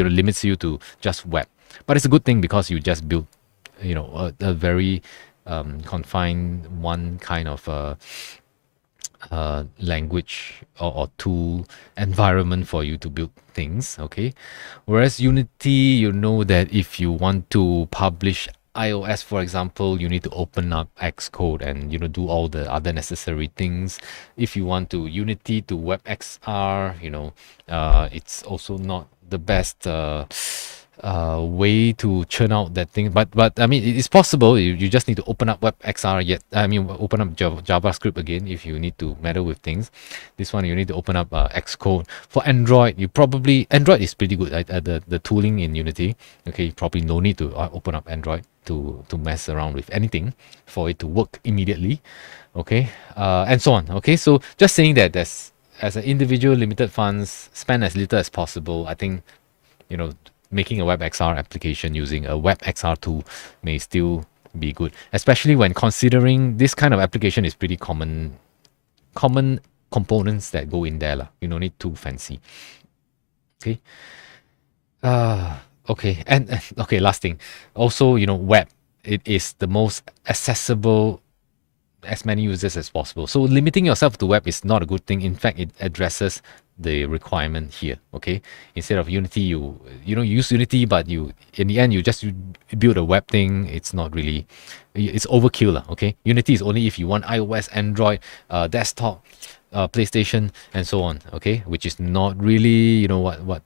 limits you to just web, but it's a good thing because you just build a very confined one kind of language or tool environment for you to build things. Okay, whereas Unity, that if you want to publish iOS, for example, you need to open up Xcode and do all the other necessary things. If you want to Unity to WebXR, it's also not the best way to churn out that thing, but I mean it's possible. You just need to open up WebXR open up JavaScript again if you need to meddle with things. This one you need to open up Xcode. For Android, Android is pretty good at the tooling in Unity. Okay, you probably no need to open up Android to mess around with anything for it to work immediately. Okay, and so on. Okay, so just saying that as an individual, limited funds, spend as little as possible. I think making a WebXR application using a WebXR tool may still be good, especially when considering this kind of application is pretty common components that go in there. You don't need too fancy. Okay. Okay. And okay, last thing. Also, web, it is the most accessible as many users as possible. So limiting yourself to web is not a good thing. In fact, it addresses the requirement here. Okay, instead of Unity, you use Unity, but you in the end you build a web thing. It's not really, it's overkill lah. Okay, Unity is only if you want iOS, Android, desktop, PlayStation, and so on. Okay, which is not really what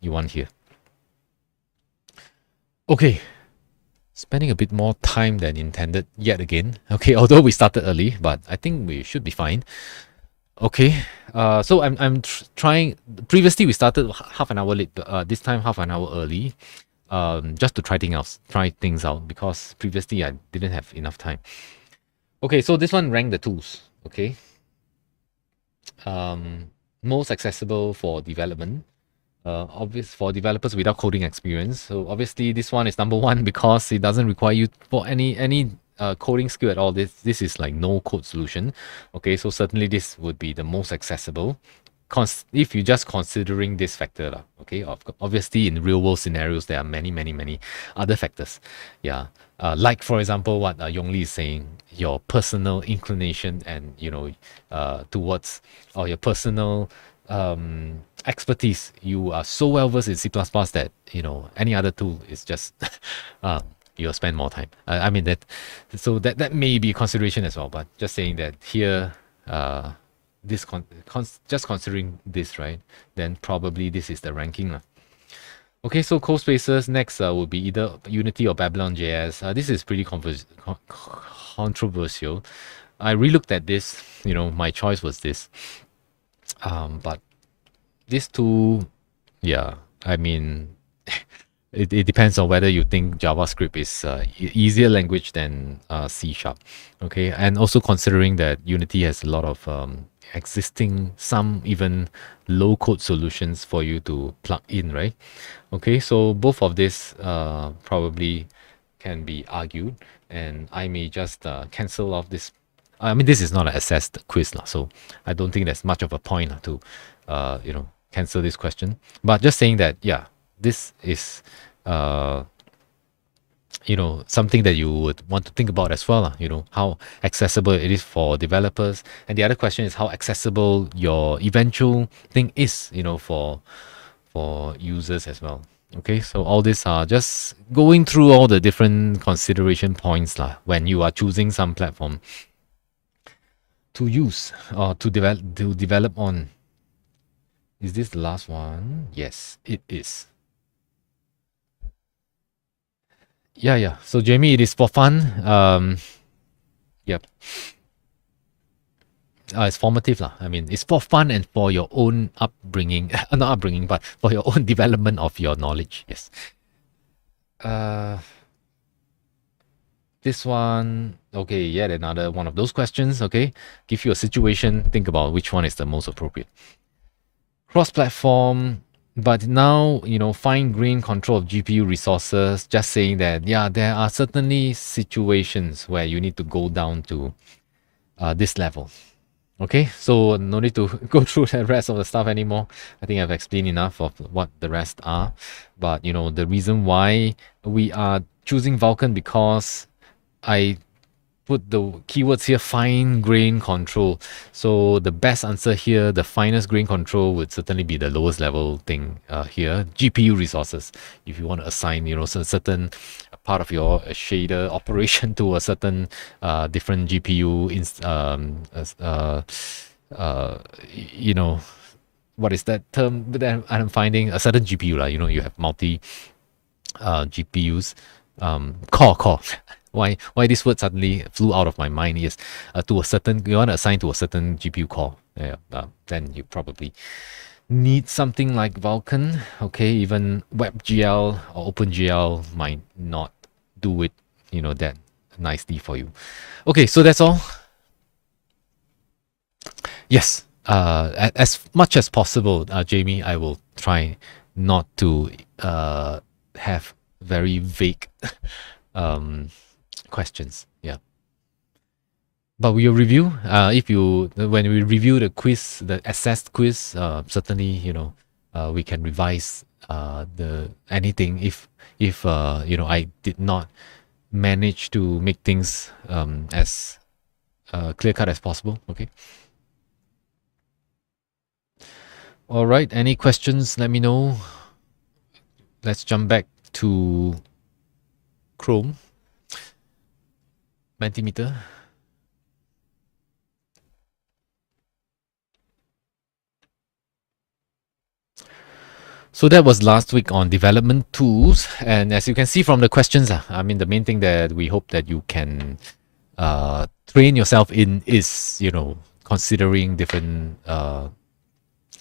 you want here. Okay, spending a bit more time than intended yet again. Okay, although we started early, but I think we should be fine. Okay, so I'm trying. Previously, we started half an hour late. This time half an hour early. Just to try things out because previously I didn't have enough time. Okay, so this one rank the tools. Okay, most accessible for development. Obvious for developers without coding experience. So obviously this one is number one because it doesn't require you for any coding skill at all. This is like no code solution. Okay, so certainly this would be the most accessible. If you're just considering this factor, okay, obviously in real world scenarios there are many other factors. Yeah, like for example what Yong Li is saying, your personal inclination and towards, or your personal expertise. You are so well versed in C++ that any other tool is just you'll spend more time. I mean that may be a consideration as well, but just saying that here, this just considering this, right, then probably this is the ranking lah. Okay, so code spaces next will be either Unity or Babylon JS. This is pretty controversial. I relooked at this. My choice was this. But these two, yeah, I mean, it depends on whether you think JavaScript is easier language than C#. Okay, and also considering that Unity has a lot of existing, some even low code solutions for you to plug in, right? Okay, so both of this probably can be argued, and I may just cancel off this. I mean, this is not an assessed quiz, so I don't think there's much of a point to cancel this question. But just saying that, yeah, this is something that you would want to think about as well, how accessible it is for developers. And the other question is how accessible your eventual thing is, for users as well. Okay, so all these are just going through all the different consideration points when you are choosing some platform to use or to develop on. Is this the last one? Yes, it is. Yeah. So Jamie, it is for fun. Yep. It's formative lah. I mean, it's for fun and for your own upbringing, not upbringing, but for your own development of your knowledge. Yes. This one, okay, yet another one of those questions. Okay, give you a situation, think about which one is the most appropriate. Cross-platform, but now fine-grained control of GPU resources. Just saying that, yeah, there are certainly situations where you need to go down to this level. Okay, so no need to go through the rest of the stuff anymore. I think I've explained enough of what the rest are. But the reason why we are choosing Vulkan, because I put the keywords here, fine grain control. So the best answer here, the finest grain control, would certainly be the lowest level thing here, GPU resources. If you want to assign, a certain part of your shader operation to a certain different GPU, what is that term that I'm finding? A certain GPU, you have multi GPUs, core. Why this word suddenly flew out of my mind? Yes, to a certain, you want to assign to a certain GPU core. Then you probably need something like Vulkan. Okay, even WebGL or OpenGL might not do it, that nicely for you. Okay, so that's all. Yes, as much as possible, Jamie, I will try not to have very vague questions. Yeah. But we'll review. When we review the quiz, the assessed quiz, certainly we can revise anything if I did not manage to make things as clear cut as possible. Okay. All right, any questions? Let me know. Let's jump back to Chrome, Mentimeter. So that was last week on development tools. And as you can see from the questions, I mean, the main thing that we hope that you can train yourself in is, considering different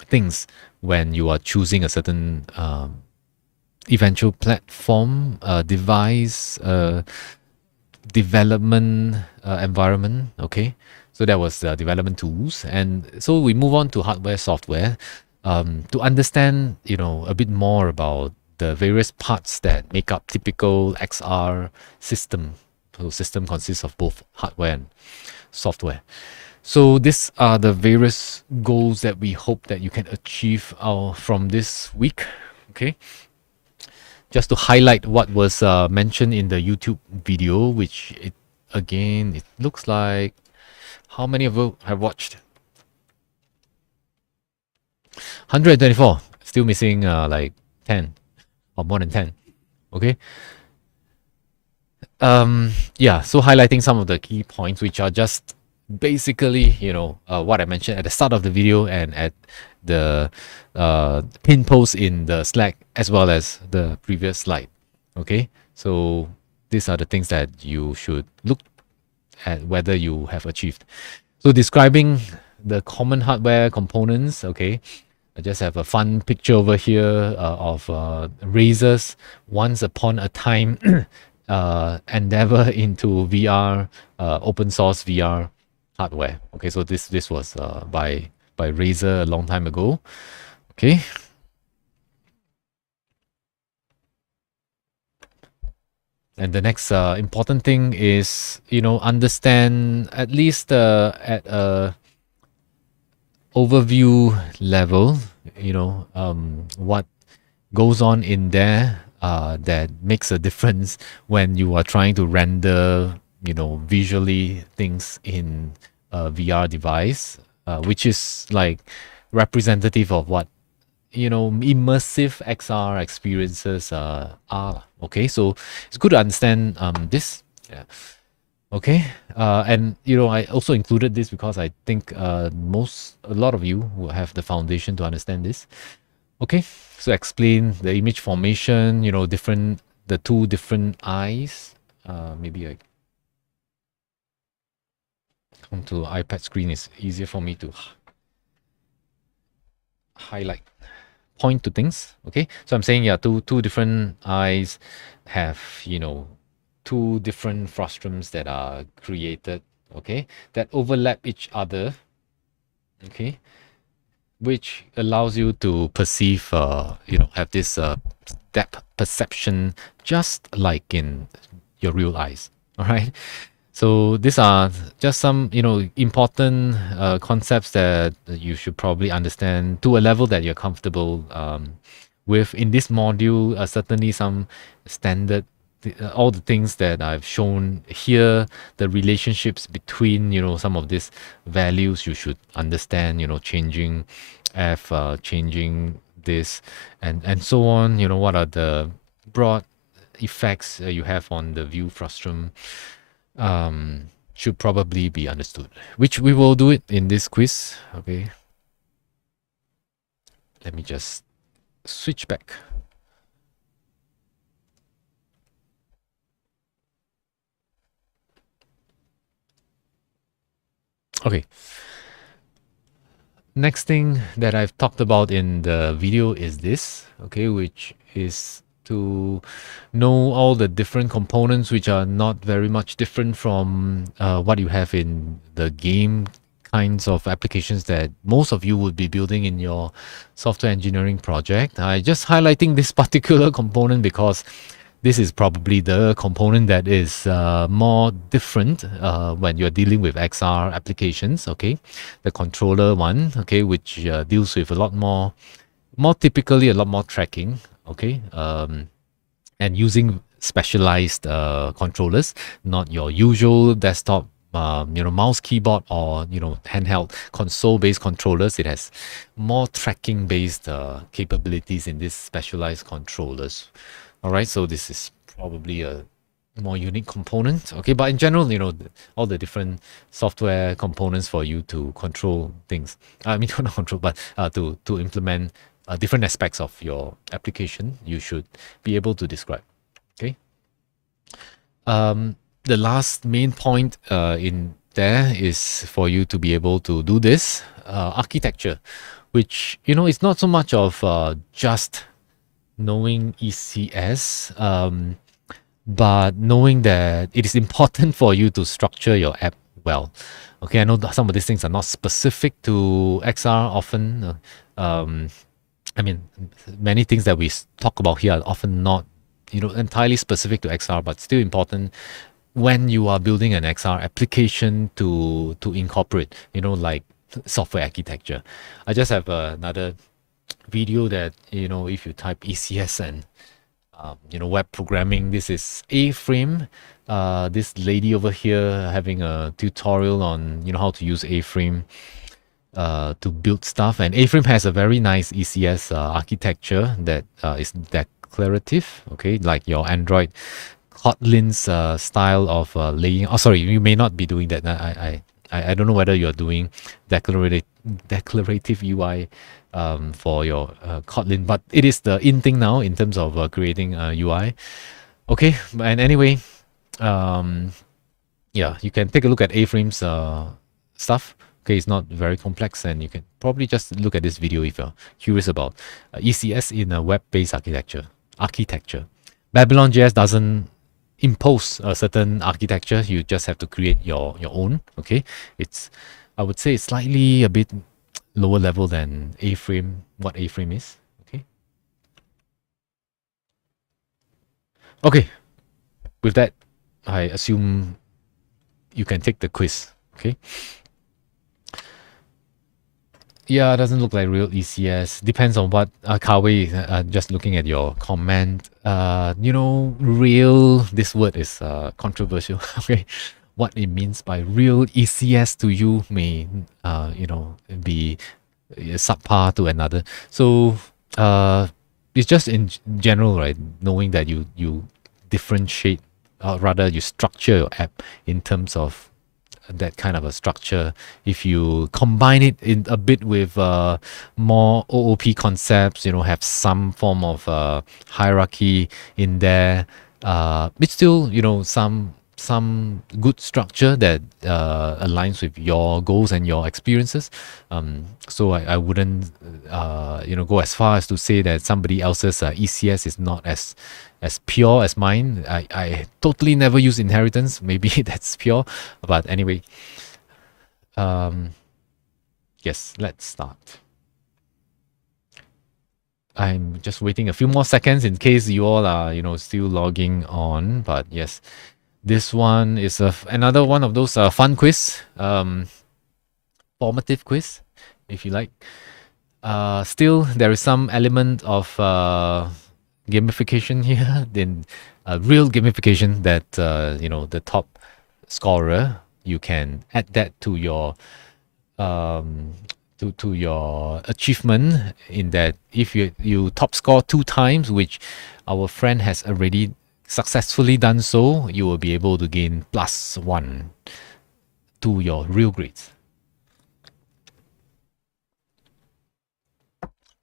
things when you are choosing a certain eventual platform, device, development environment. Okay, so that was development tools, and so we move on to hardware, software, to understand a bit more about the various parts that make up typical XR system. So system consists of both hardware and software. So these are the various goals that we hope that you can achieve from this week. Okay, just to highlight what was mentioned in the YouTube video, which it looks like, how many of you have watched? 124, still missing like 10 or more than 10. Okay. Yeah, so highlighting some of the key points, which are just basically, what I mentioned at the start of the video and at the pin post in the Slack, as well as the previous slide. Okay, so these are the things that you should look at whether you have achieved. So describing the common hardware components. Okay, I just have a fun picture over here of Razer's once upon a time endeavor into VR, open source VR hardware. Okay, so this was by Razer a long time ago. Okay. And the next important thing is, understand at least at a overview level, what goes on in there that makes a difference when you are trying to render, visually things in a VR device, which is like representative of what immersive XR experiences are. Okay, so it's good to understand this. Yeah. Okay, and I also included this because I think a lot of you will have the foundation to understand this. Okay, so explain the image formation. The two different eyes. Maybe I come to iPad screen. It's easier for me to highlight, point to things. Okay, so I'm saying, yeah, two different eyes have two different frustrums that are created, okay, that overlap each other, okay, which allows you to perceive, have this depth perception just like in your real eyes. All right. So these are just some, important concepts that you should probably understand to a level that you're comfortable with. In this module, certainly some standard, all the things that I've shown here, the relationships between, some of these values you should understand, changing F, changing this, and so on. What are the broad effects you have on the view frustum, should probably be understood, which we will do it in this quiz. Okay, let me just switch back. Okay, next thing that I've talked about in the video is this, okay, which is to know all the different components, which are not very much different from what you have in the game kinds of applications that most of you would be building in your software engineering project. I just highlighting this particular component because this is probably the component that is more different when you're dealing with XR applications, okay? The controller one, okay, which deals with a lot more typically a lot more tracking, okay? And using specialized controllers, not your usual desktop mouse, keyboard, or handheld console-based controllers. It has more tracking-based capabilities in these specialized controllers. All right, so this is probably a more unique component. Okay, but in general, all the different software components for you to control things. I mean, not control, but to implement different aspects of your application, you should be able to describe. Okay. The last main point in there is for you to be able to do this architecture, which is not so much of just knowing ECS, but knowing that it is important for you to structure your app well. Okay, I know that some of these things are not specific to XR often. I mean, many things that we talk about here are often not, entirely specific to XR, but still important when you are building an XR application to incorporate, like software architecture. I just have another video that, if you type ECS and web programming, this is A-frame. This lady over here having a tutorial on how to use A-frame to build stuff, and A-frame has a very nice ECS architecture that is declarative. Okay, like your Android Kotlin's style of laying. Oh, sorry, you may not be doing that. I don't know whether you're doing declarative UI for your Kotlin, but it is the in thing now in terms of creating a UI. Okay, and anyway, yeah, you can take a look at A-frame's stuff. Okay, it's not very complex, and you can probably just look at this video if you're curious about ECS in a web-based architecture. Babylon JS doesn't impose a certain architecture. You just have to create your own. Okay, I would say it's slightly a bit lower level than A-frame, what A-frame is. Okay, with that, I assume you can take the quiz. Okay. Yeah, it doesn't look like real ECS. Depends on what Kawi, just looking at your comment. Real, this word is controversial. Okay. What it means by real ECS to you may be subpar to another. So it's just in general, right? Knowing that you differentiate, rather you structure your app in terms of that kind of a structure. If you combine it in a bit with more OOP concepts, have some form of hierarchy in there, it's still some good structure that aligns with your goals and your experiences. So I wouldn't go as far as to say that somebody else's ECS is not as pure as mine. I totally never use inheritance. Maybe that's pure. But anyway, yes, let's start. I'm just waiting a few more seconds in case you all are, still logging on. But yes, this one is another one of those fun quiz, formative quiz, if you like. Still, there is some element of gamification here, then real gamification that the top scorer, you can add that to your to your achievement, in that if you top score 2 times, which our friend has already successfully done so, you will be able to gain +1 to your real grades.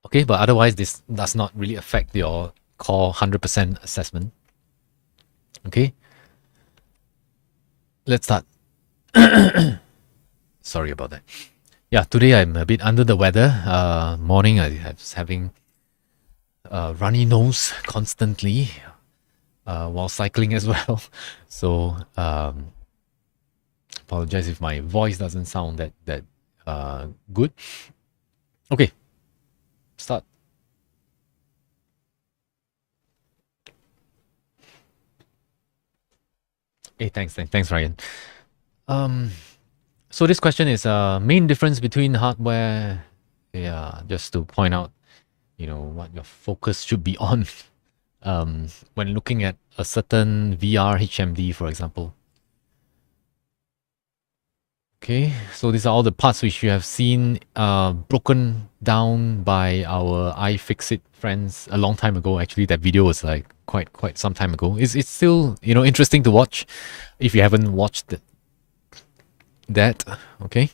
Okay, but otherwise this does not really affect your core 100% assessment. Okay, let's start. Sorry about that. Yeah, today I'm a bit under the weather. Morning I was having runny nose constantly while cycling as well. So apologize if my voice doesn't sound that good. Okay, start. Hey, thanks, Ryan. So this question is main difference between hardware. Yeah, just to point out, what your focus should be on when looking at a certain VR HMD, for example. Okay, so these are all the parts which you have seen broken down by our iFixit friends a long time ago. Actually, that video was like quite some time ago. It's still, you know, interesting to watch if you haven't watched that. Okay.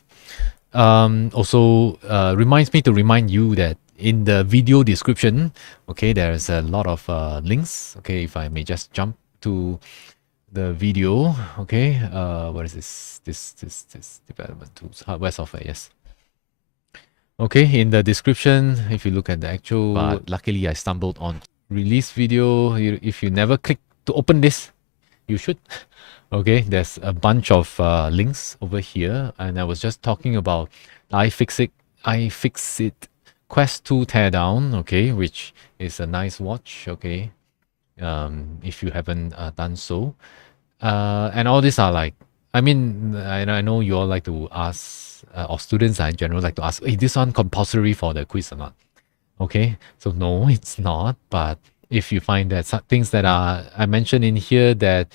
Also reminds me to remind you that in the video description, okay, there's a lot of links. Okay, if I may just jump to the video. Okay, what is this? This development tools, hardware, software. Yes. Okay, in the description, if you look at the actual, but luckily I stumbled on release video. If you never click to open this, you should. Okay, there's a bunch of links over here, and I was just talking about iFixit Quest 2 Teardown, okay, which is a nice watch, okay, if you haven't done so. And all these are like, I mean, I know you all like to ask, or students in general like to ask, hey, this one compulsory for the quiz or not? Okay, so no, it's not, but if you find that some things that are I mentioned in here that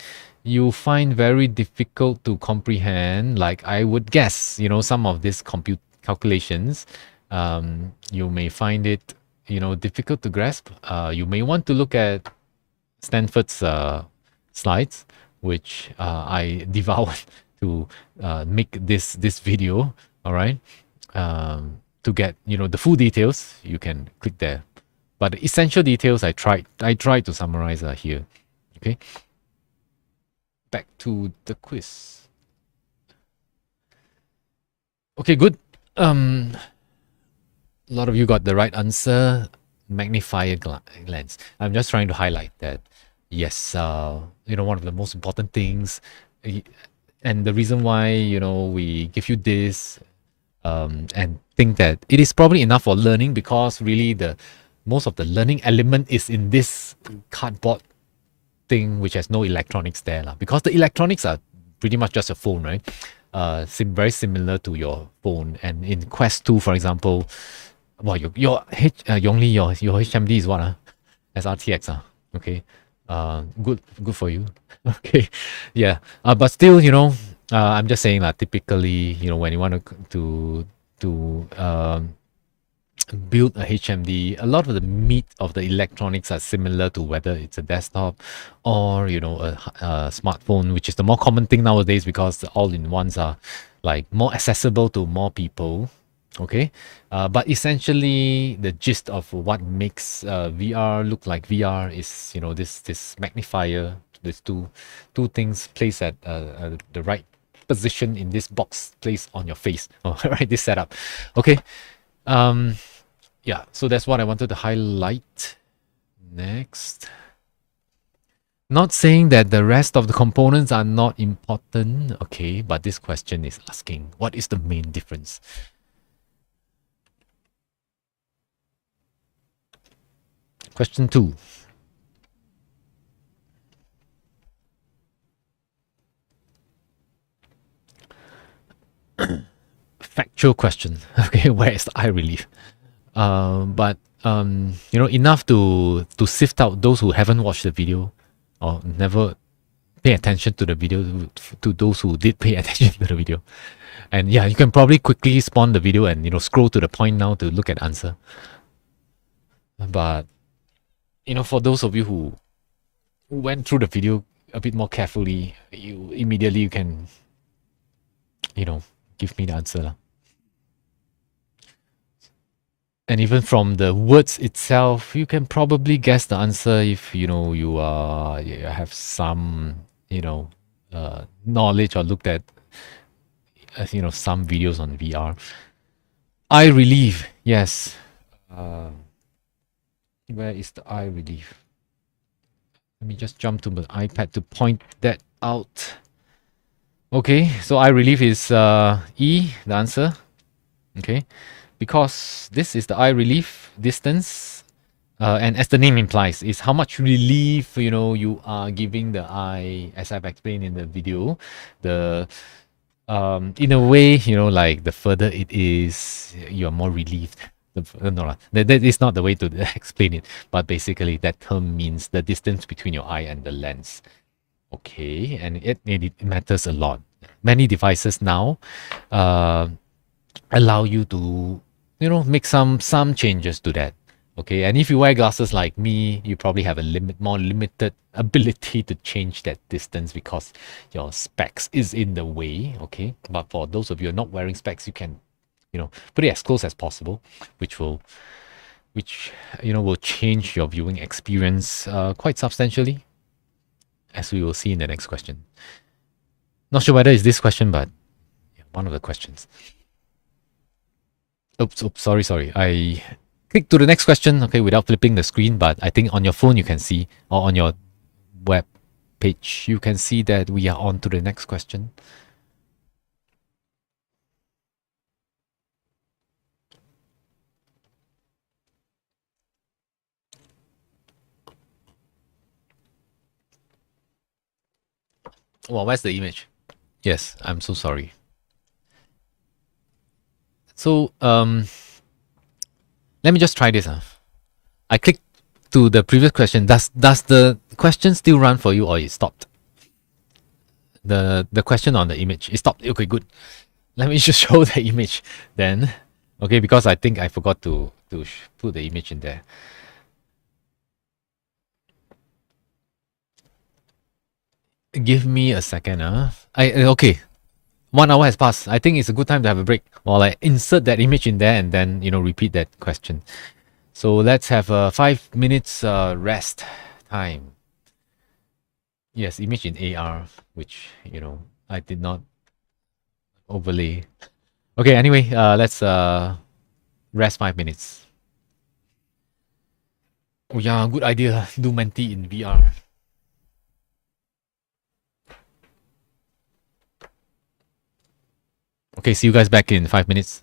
you find very difficult to comprehend, like I would guess, you know, some of these compute calculations, you may find it, you know, difficult to grasp. You may want to look at Stanford's slides, which I devoured to make this video. All right, to get, you know, the full details, you can click there. But the essential details, I tried to summarize here. Okay. Back to the quiz. Okay, good. A lot of you got the right answer. Magnifier lens. I'm just trying to highlight that. Yes, you know, one of the most important things, and the reason why, you know, we give you this, and think that it is probably enough for learning, because really the most of the learning element is in this cardboard thing which has no electronics there, because the electronics are pretty much just a phone, right? Very similar to your phone. And in Quest 2, for example, well, your Yongli, your HMD is what? SRTX, okay. Good for you. Okay, yeah. But still, you know, I'm just saying that typically, you know, when you want to build a HMD, a lot of the meat of the electronics are similar to whether it's a desktop or, you know, a smartphone, which is the more common thing nowadays because the all-in-ones are like more accessible to more people. Okay, but essentially the gist of what makes VR look like VR is, you know, this magnifier, these two things placed at the right position in this box placed on your face. All right, this setup. Okay. Yeah, so that's what I wanted to highlight. Next. Not saying that the rest of the components are not important, okay, but this question is asking, what is the main difference? Question 2. Factual question. Okay, where is the eye relief? But you know, enough to sift out those who haven't watched the video or never pay attention to the video, to those who did pay attention to the video. And yeah, you can probably quickly spawn the video and, you know, scroll to the point now to look at answer. But you know, for those of you who went through the video a bit more carefully, you immediately can, you know, give me the answer. And even from the words itself, you can probably guess the answer if, you know, you have some, you know, knowledge or looked at, you know, some videos on VR. Eye relief, yes. Where is the eye relief? Let me just jump to my iPad to point that out. Okay, so eye relief is E, the answer. Okay, because this is the eye relief distance, and as the name implies, is how much relief, you know, you are giving the eye, as I've explained in the video. The in a way, you know, like the further it is, you're more relieved. No, that is not the way to explain it, but basically that term means the distance between your eye and the lens. Okay, and it matters a lot. many devices now uh, allow you to, make some changes to that. Okay, and if you wear glasses like me, you probably have a more limited ability to change that distance because your specs is in the way. Okay, but for those of you who are not wearing specs, you can, put it as close as possible, which will, which will change your viewing experience quite substantially, as we will see in the next question. Not sure whether it's this question, but one of the questions. Oops, sorry. I click to the next question, okay, without flipping the screen, but I think on your phone you can see, or on your web page, you can see that we are on to the next question. Well, where's the image? Yes, I'm so sorry. So, let me just try this. I clicked to the previous question. Does the question still run for you, or it stopped? The question on the image, it stopped. Okay, good. Let me just show the image then. Okay, because I think I forgot to put the image in there. Give me a second. Okay. 1 hour has passed. I think it's a good time to have a break while I insert that image in there and then repeat that question. So let's have a 5 minutes rest time. Yes, image in AR, which I did not overlay. Okay, anyway, let's rest 5 minutes. Oh yeah, good idea. Do Menti in VR. Okay, see you guys back in 5 minutes.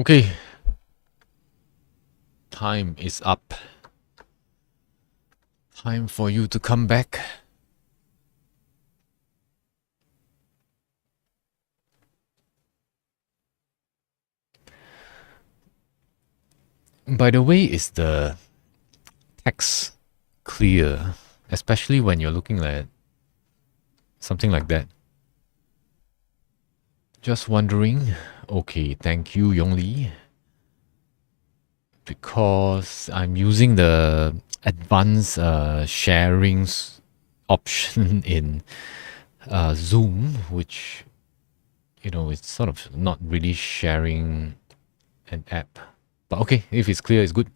Okay. Time is up. Time for you to come back. By the way, is the text clear? Especially when you're looking at something like that. Just wondering. Okay, thank you, Yongli. Because I'm using the advanced sharing option in Zoom, which, you know, it's sort of not really sharing an app. But okay, if it's clear, it's good.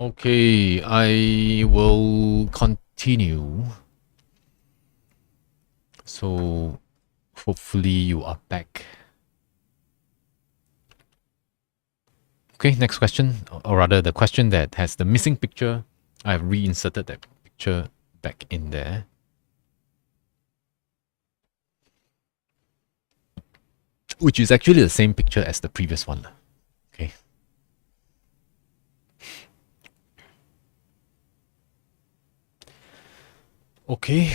Okay, I will continue. So hopefully you are back. Okay, next question, or rather the question that has the missing picture. I've reinserted that picture back in there. Which is actually the same picture as the previous one. Okay. Okay,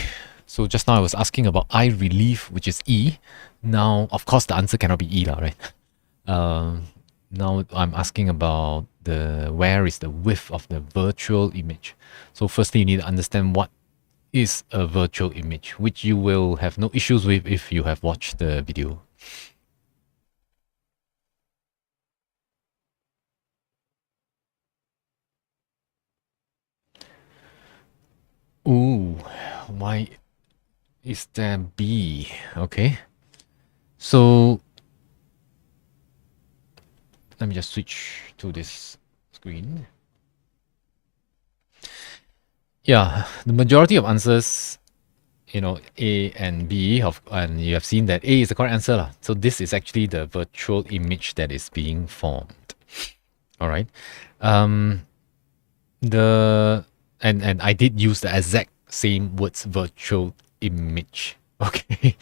so just now I was asking about eye relief, which is E. Now, of course, the answer cannot be E, right? Now I'm asking about where is the width of the virtual image. So firstly, you need to understand what is a virtual image, which you will have no issues with if you have watched the video. Ooh, why is there B? Okay. So let me just switch to this screen. Yeah, the majority of answers, you know, A and B, and you have seen that A is the correct answer lah. So this is actually the virtual image that is being formed. All right. And I did use the exact same words, virtual image. Okay.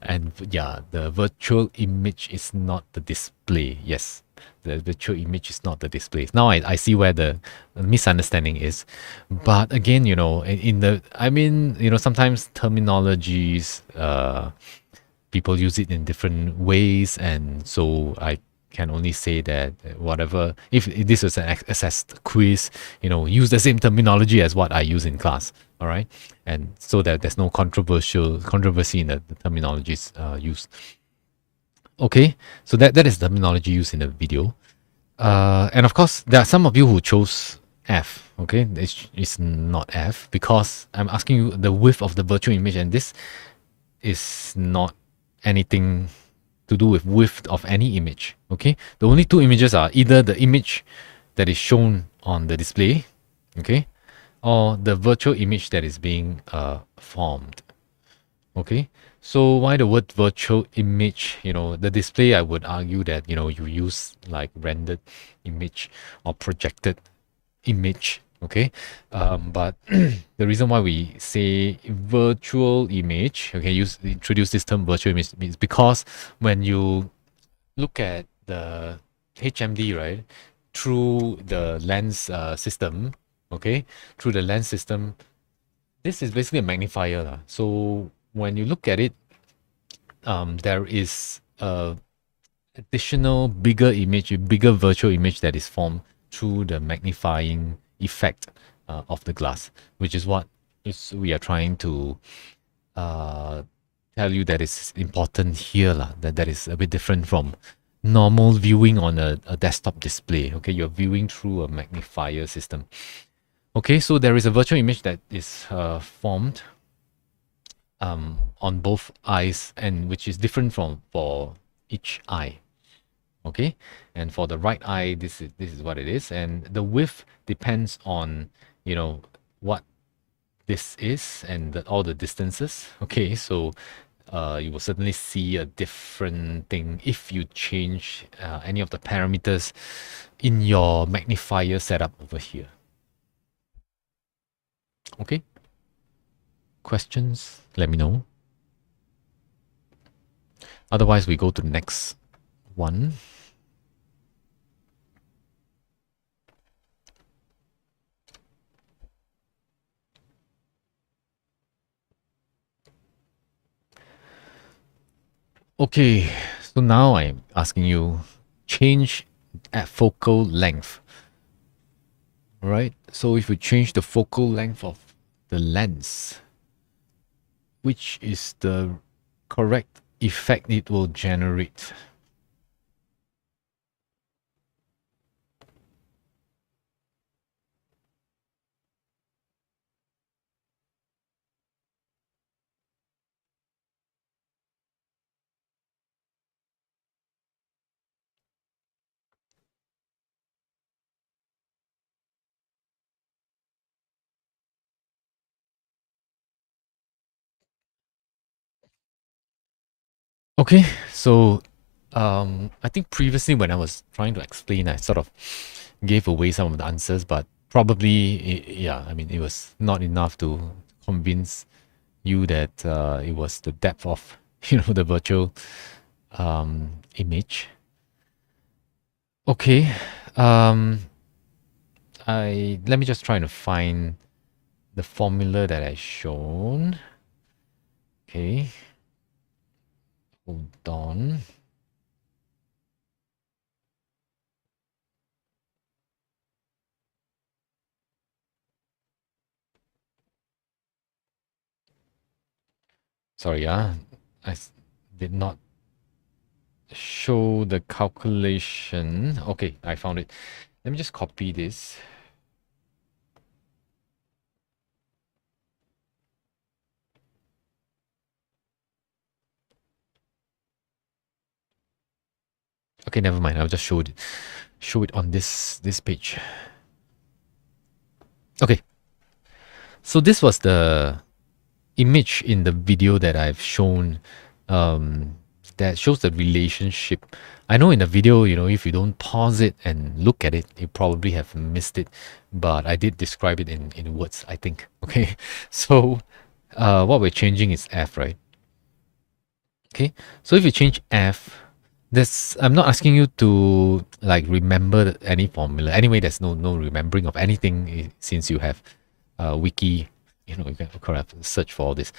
And yeah, the virtual image is not the display. Yes, the virtual image is not the display. Now I see where the misunderstanding is. But again, you know, I mean, you know, sometimes terminologies, people use it in different ways. And so I can only say that whatever, if this was an assessed quiz, you know, use the same terminology as what I use in class. All right. And so that there's no controversy in the terminologies used. Okay. So that is the terminology used in the video. And of course, there are some of you who chose F. Okay. It's not F because I'm asking you the width of the virtual image, and this is not anything to do with width of any image. Okay, the only two images are either the image that is shown on the display, okay, or the virtual image that is being formed. Okay, so why the word virtual image? You know, the display, I would argue that, you know, you use like rendered image or projected image. Okay, but the reason why we say virtual image, okay, introduce this term virtual image, is because when you look at the HMD, right, through the lens system, okay, through the lens system, this is basically a magnifier lah. So when you look at it, there is a additional bigger image, a bigger virtual image that is formed through the magnifying effect of the glass, which is what we are trying to tell you that is important here lah. That is a bit different from normal viewing on a desktop display. Okay, you're viewing through a magnifier system. Okay, so there is a virtual image that is formed on both eyes, and which is different for each eye. Okay, and for the right eye, this is what it is, and the width depends on, you know, what this is and all the distances. Okay, so you will certainly see a different thing if you change any of the parameters in your magnifier setup over here. Okay, questions, let me know. Otherwise, we go to the next one. Okay, so now I'm asking you, change at focal length. All right, so if we change the focal length of the lens, which is the correct effect it will generate? Okay, so I think previously when I was trying to explain, I sort of gave away some of the answers, but probably, yeah, I mean, it was not enough to convince you that it was the depth of, the virtual image. Okay, let me just try to find the formula that I shown. Okay, hold on. Sorry, I did not show the calculation. Okay, I found it. Let me just copy this. Okay, never mind. I'll just show it on this page. Okay. So this was the image in the video that I've shown that shows the relationship. I know in the video, if you don't pause it and look at it, you probably have missed it. But I did describe it in words, I think. Okay. So what we're changing is F, right? Okay. So if you change F, I'm not asking you to like remember any formula. Anyway, there's no remembering of anything since you have wiki, you can search for all this.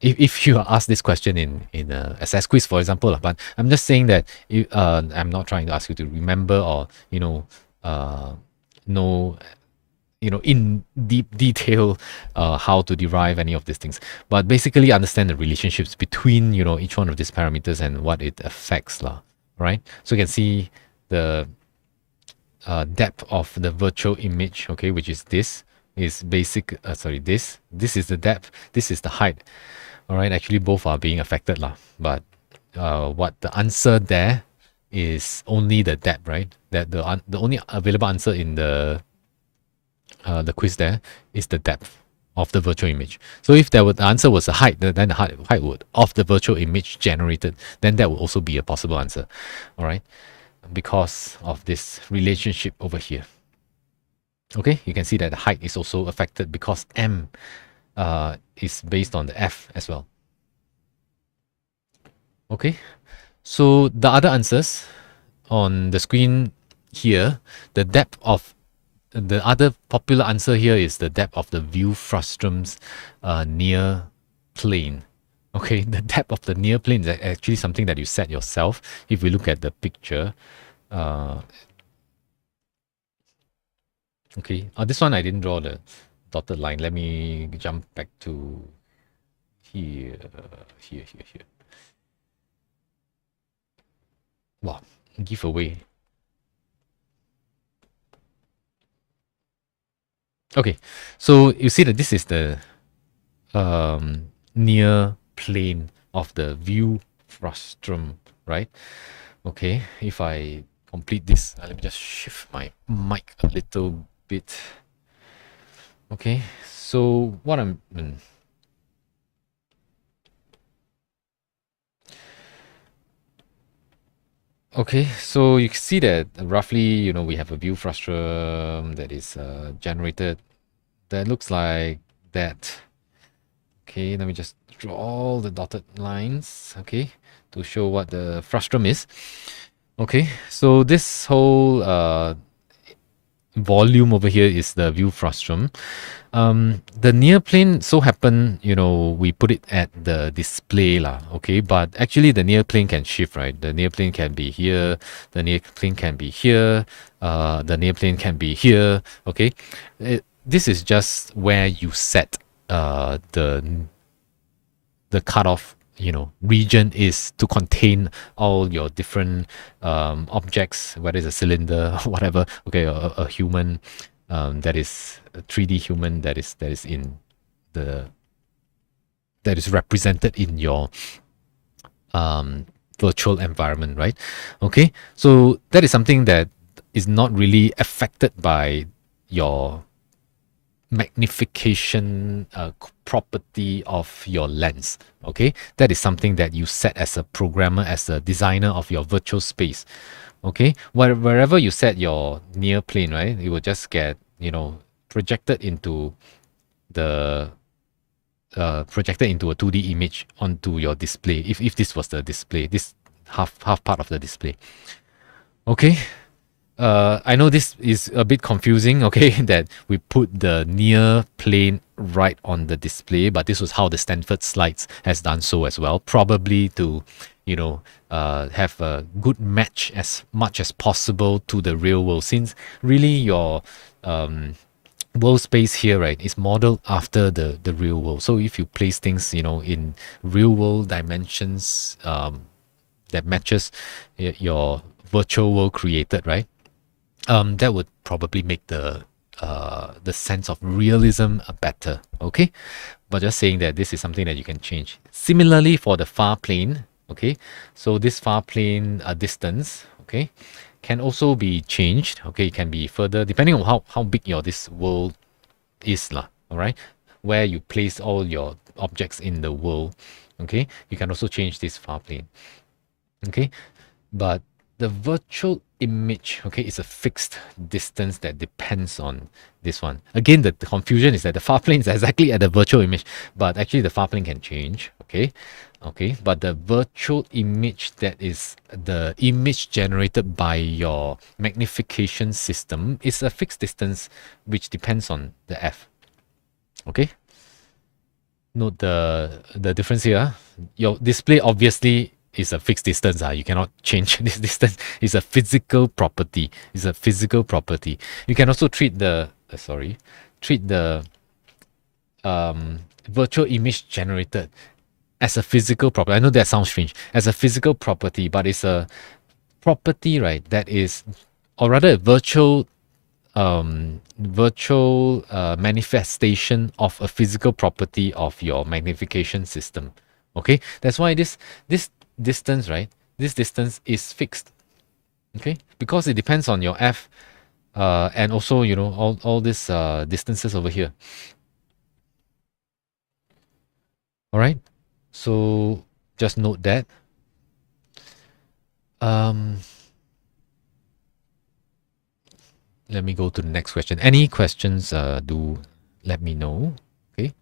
If you are asked this question in a SS quiz, for example, but I'm just saying that I'm not trying to ask you to remember or know in deep detail how to derive any of these things, but basically understand the relationships between each one of these parameters and what it affects lah, right? So you can see the depth of the virtual image, okay, which is this is basic this is the depth, this is the height. All right, actually both are being affected lah, but what the answer there is only the depth, right? That the only available answer in the quiz there is the depth of the virtual image. So if the answer was the height, then the height would of the virtual image generated, then that would also be a possible answer. All right, because of this relationship over here. Okay, you can see that the height is also affected because M is based on the F as well. Okay, so the other answers on the screen here, the depth of the other popular answer here is the depth of the view frustrum's near plane. Okay, the depth of the near plane is actually something that you set yourself. If we look at the picture, okay, this one I didn't draw the dotted line. Let me jump back to here. Wow, giveaway. Okay, so you see that this is the near plane of the view frustrum, right? Okay, if I complete this, let me just shift my mic a little bit. Okay, so what okay, so you see that roughly, we have a view frustrum that is generated that looks like that. Okay, let me just draw all the dotted lines, okay, to show what the frustum is. Okay, so this whole volume over here is the view frustum. The near plane so happen, we put it at the display lah, okay, but actually the near plane can shift, right? The near plane can be here, the near plane can be here, the near plane can be here, okay. This is just where you set the cutoff region is to contain all your different objects, whether it's a cylinder or whatever. Okay, a human that is a 3D human that is in the that is represented in your virtual environment, right? Okay, so that is something that is not really affected by your magnification property of your lens. Okay, that is something that you set as a programmer, as a designer of your virtual space. Okay, wherever you set your near plane, right, it will just get projected into the projected into a 2D image onto your display. If this was the display, this half part of the display. Okay, I know this is a bit confusing, okay, that we put the near plane right on the display, but this was how the Stanford slides has done so as well, probably to, have a good match as much as possible to the real world, since really your world space here, right, is modeled after the real world. So if you place things, in real world dimensions that matches your virtual world created, right? That would probably make the sense of realism better, okay? But just saying that this is something that you can change. Similarly for the far plane, okay? So this far plane distance, okay, can also be changed, okay? It can be further, depending on how big this world is, lah, all right? Where you place all your objects in the world, okay? You can also change this far plane, okay? But the virtual image, okay, is a fixed distance that depends on this one. Again, the confusion is that the far plane is exactly at the virtual image, but actually the far plane can change, okay? Okay, but the virtual image, that is the image generated by your magnification system, is a fixed distance which depends on the f. Okay, note the difference here. Your display obviously is a fixed distance. You cannot change this distance. It's a physical property. It's a physical property. You can also treat the virtual image generated as a physical property. I know that sounds strange. As a physical property, but it's a property, right, that is, or rather a virtual manifestation of a physical property of your magnification system. Okay, that's why this distance, right, this distance is fixed, okay, because it depends on your f and also all these distances over here. All right, so just note that. Let me go to the next question. Any questions, do let me know. Okay.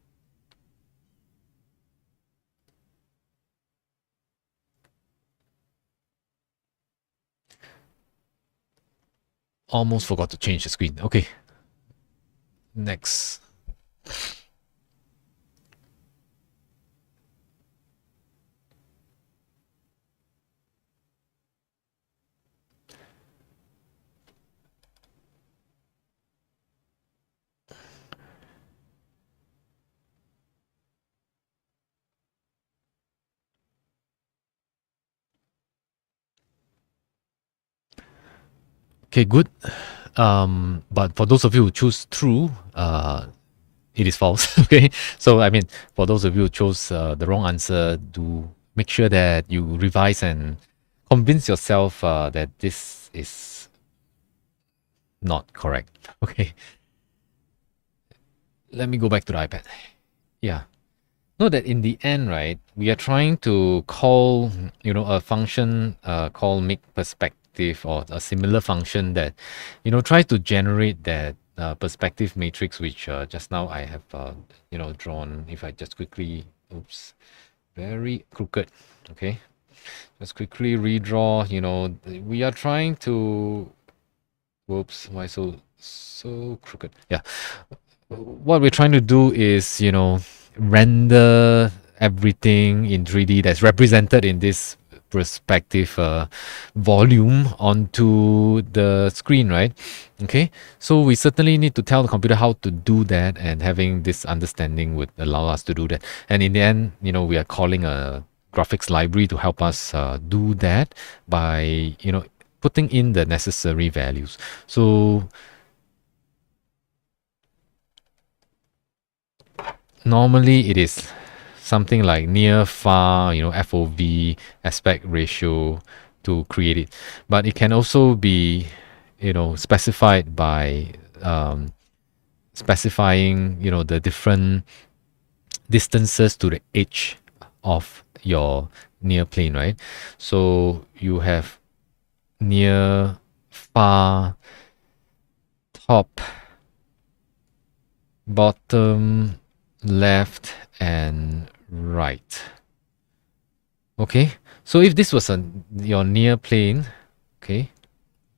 Almost forgot to change the screen. Okay. Next. Okay, good. But for those of you who choose true, it is false. Okay, so I mean, for those of you who chose the wrong answer, do make sure that you revise and convince yourself that this is not correct. Okay, let me go back to the iPad. Yeah, know that in the end, right, we are trying to call a function called make perspective, or a similar function that try to generate that perspective matrix, which just now I have, drawn. If I just quickly, oops, very crooked. Okay, just quickly redraw. We are trying to. Whoops, why so crooked? Yeah, what we're trying to do is, render everything in 3D that's represented in this perspective volume onto the screen, right? Okay, so we certainly need to tell the computer how to do that, and having this understanding would allow us to do that. And in the end, we are calling a graphics library to help us do that by, putting in the necessary values. So normally it is something like near, far, FOV, aspect ratio to create it. But it can also be, specified by specifying, the different distances to the edge of your near plane, right? So you have near, far, top, bottom, left, and right. Okay, so if this was your near plane, okay,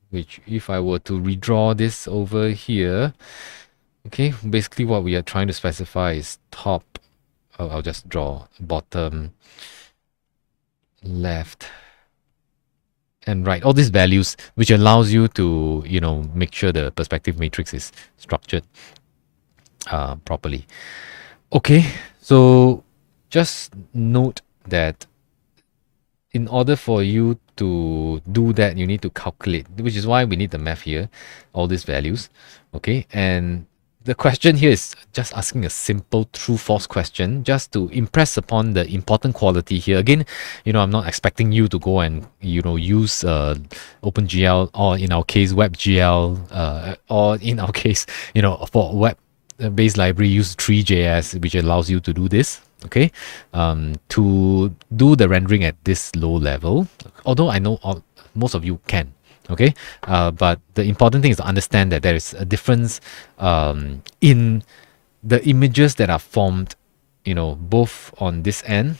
which if I were to redraw this over here, okay, basically what we are trying to specify is top. I'll just draw bottom, left, and right. All these values, which allows you to, make sure the perspective matrix is structured properly. Okay, so just note that in order for you to do that, you need to calculate, which is why we need the math here, all these values. Okay, and the question here is just asking a simple true-false question, just to impress upon the important quality here. Again, I'm not expecting you to go and, use OpenGL, or in our case, WebGL, or in our case, for web-based library, use 3JS, which allows you to do this. Okay, to do the rendering at this low level, although I know most of you can. Okay, but the important thing is to understand that there is a difference in the images that are formed, both on this end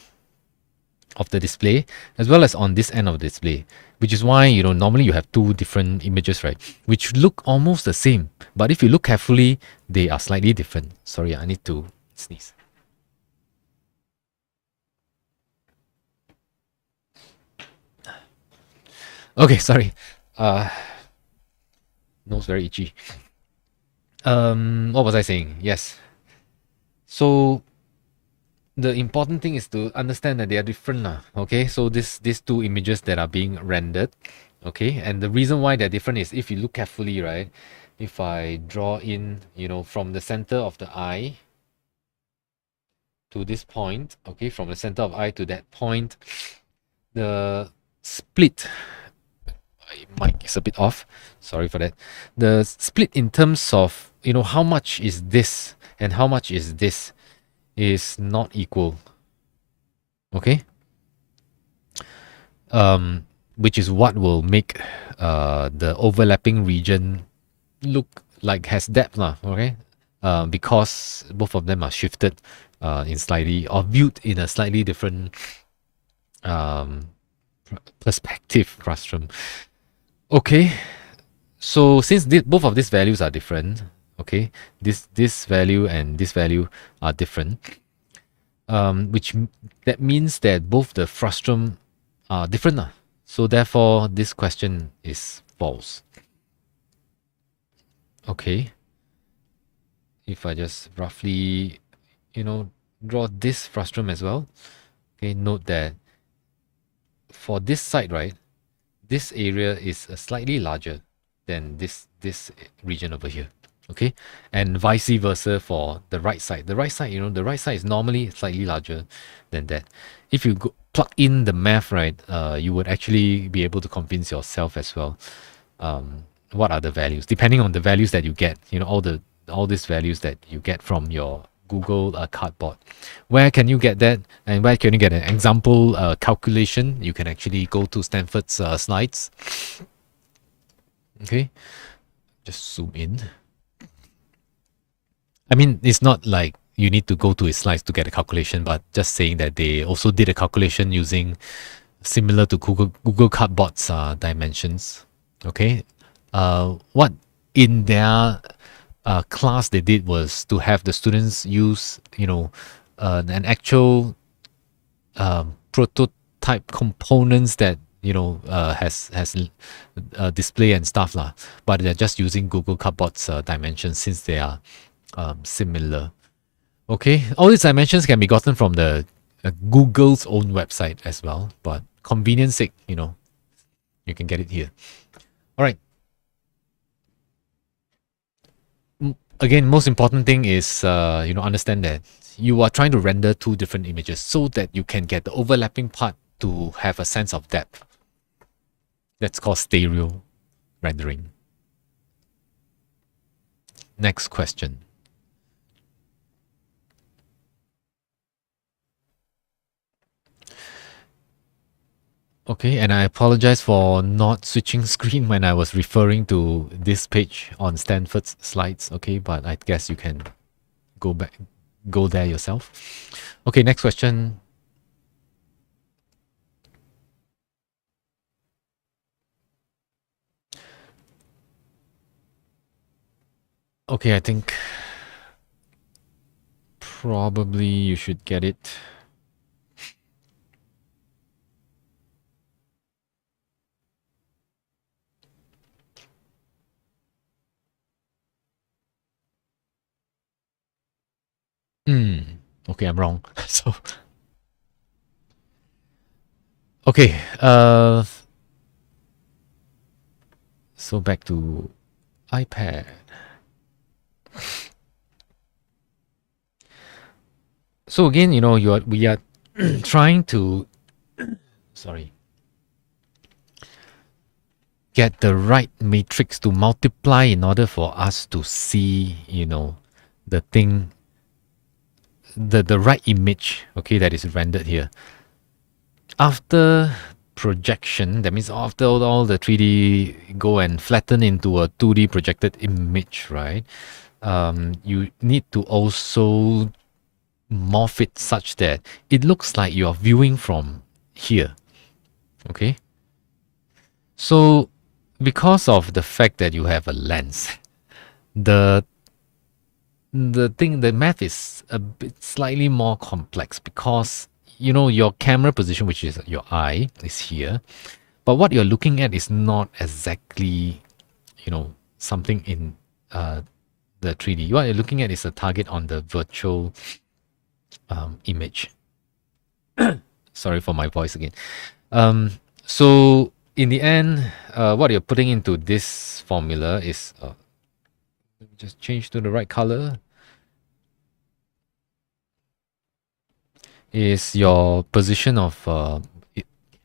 of the display as well as on this end of the display, which is why, normally you have two different images, right, which look almost the same, but if you look carefully, they are slightly different. Sorry, I need to sneeze. Okay, sorry. Nose very itchy. What was I saying? Yes. So the important thing is to understand that they are different, okay? So these two images that are being rendered, okay? And the reason why they're different is if you look carefully, right? If I draw in, from the center of the eye to this point, okay, from the center of eye to that point, the split, my mic is a bit off, sorry for that. The split in terms of, how much is this and how much is this is not equal. Okay? Which is what will make the overlapping region look like has depth, okay? Because both of them are shifted in slightly, or viewed in a slightly different perspective frustrum. Okay, so since both of these values are different, okay, this value and this value are different, which that means that both the frustrum are different. So therefore, this question is false. Okay, if I just roughly, draw this frustrum as well, okay, note that for this side, right, this area is slightly larger than this region over here. Okay, and vice versa for the right side. The right side, the right side is normally slightly larger than that. If you plug in the math, right, you would actually be able to convince yourself as well. What are the values? Depending on the values that you get, all these values that you get from your Google Cardboard. Where can you get that? And where can you get an example calculation? You can actually go to Stanford's slides. Okay, just zoom in. I mean, it's not like you need to go to his slides to get a calculation, but just saying that they also did a calculation using similar to Google Cardboard's dimensions. Okay, what in their class they did was to have the students use, an actual prototype components that has display and stuff lah. But they're just using Google Cardboard's dimensions since they are similar. Okay, all these dimensions can be gotten from the Google's own website as well. But convenience sake, you can get it here. All right. Again, most important thing is understand that you are trying to render two different images so that you can get the overlapping part to have a sense of depth. That's called stereo rendering. Next question. Okay, and I apologize for not switching screen when I was referring to this page on Stanford's slides. Okay, but I guess you can go there yourself. Okay, next question. Okay, I think probably you should get it. Okay, I'm wrong. So okay, so back to iPad. So again, we are trying to get the right matrix to multiply in order for us to see, the thing, the right image, okay, that is rendered here. After projection, that means after all the 3D go and flatten into a 2D projected image, right? You need to also morph it such that it looks like you're viewing from here. Okay. So because of the fact that you have a lens, the math is a bit slightly more complex because your camera position, which is your eye, is here. But what you're looking at is not exactly, something in the 3D. What you're looking at is a target on the virtual image. Sorry for my voice again. So in the end, what you're putting into this formula is just change to the right color. Is your position of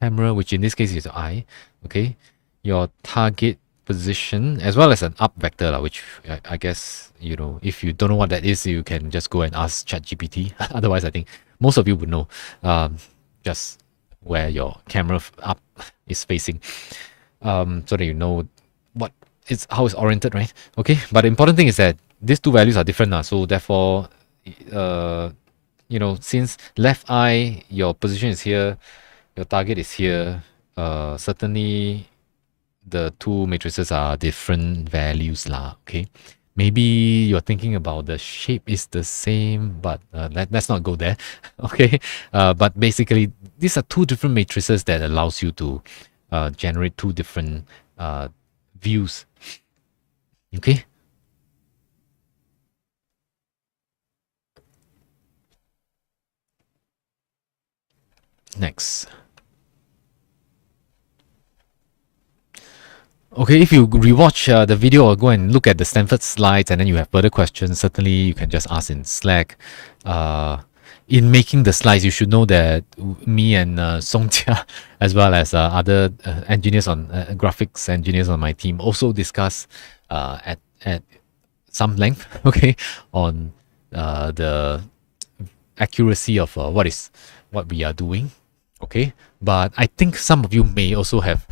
camera, which in this case is your eye. Okay, your target position as well as an up vector, which I guess if you don't know what that is, you can just go and ask ChatGPT. Otherwise, I think most of you would know. Just where your camera up is facing, so that you know how it's oriented, right? Okay, but the important thing is that these two values are different now. So therefore, since left eye, your position is here, your target is here. Certainly, the two matrices are different values lah. Okay, maybe you're thinking about the shape is the same, but let's not go there. Okay, but basically, these are two different matrices that allows you to generate two different views. Okay. Next. Okay, if you rewatch the video or go and look at the Stanford slides and then you have further questions, certainly you can just ask in Slack. In making the slides, you should know that me and Song Jia, as well as other engineers graphics engineers on my team, also discuss at some length, okay, on the accuracy of what we are doing, okay. But I think some of you may also have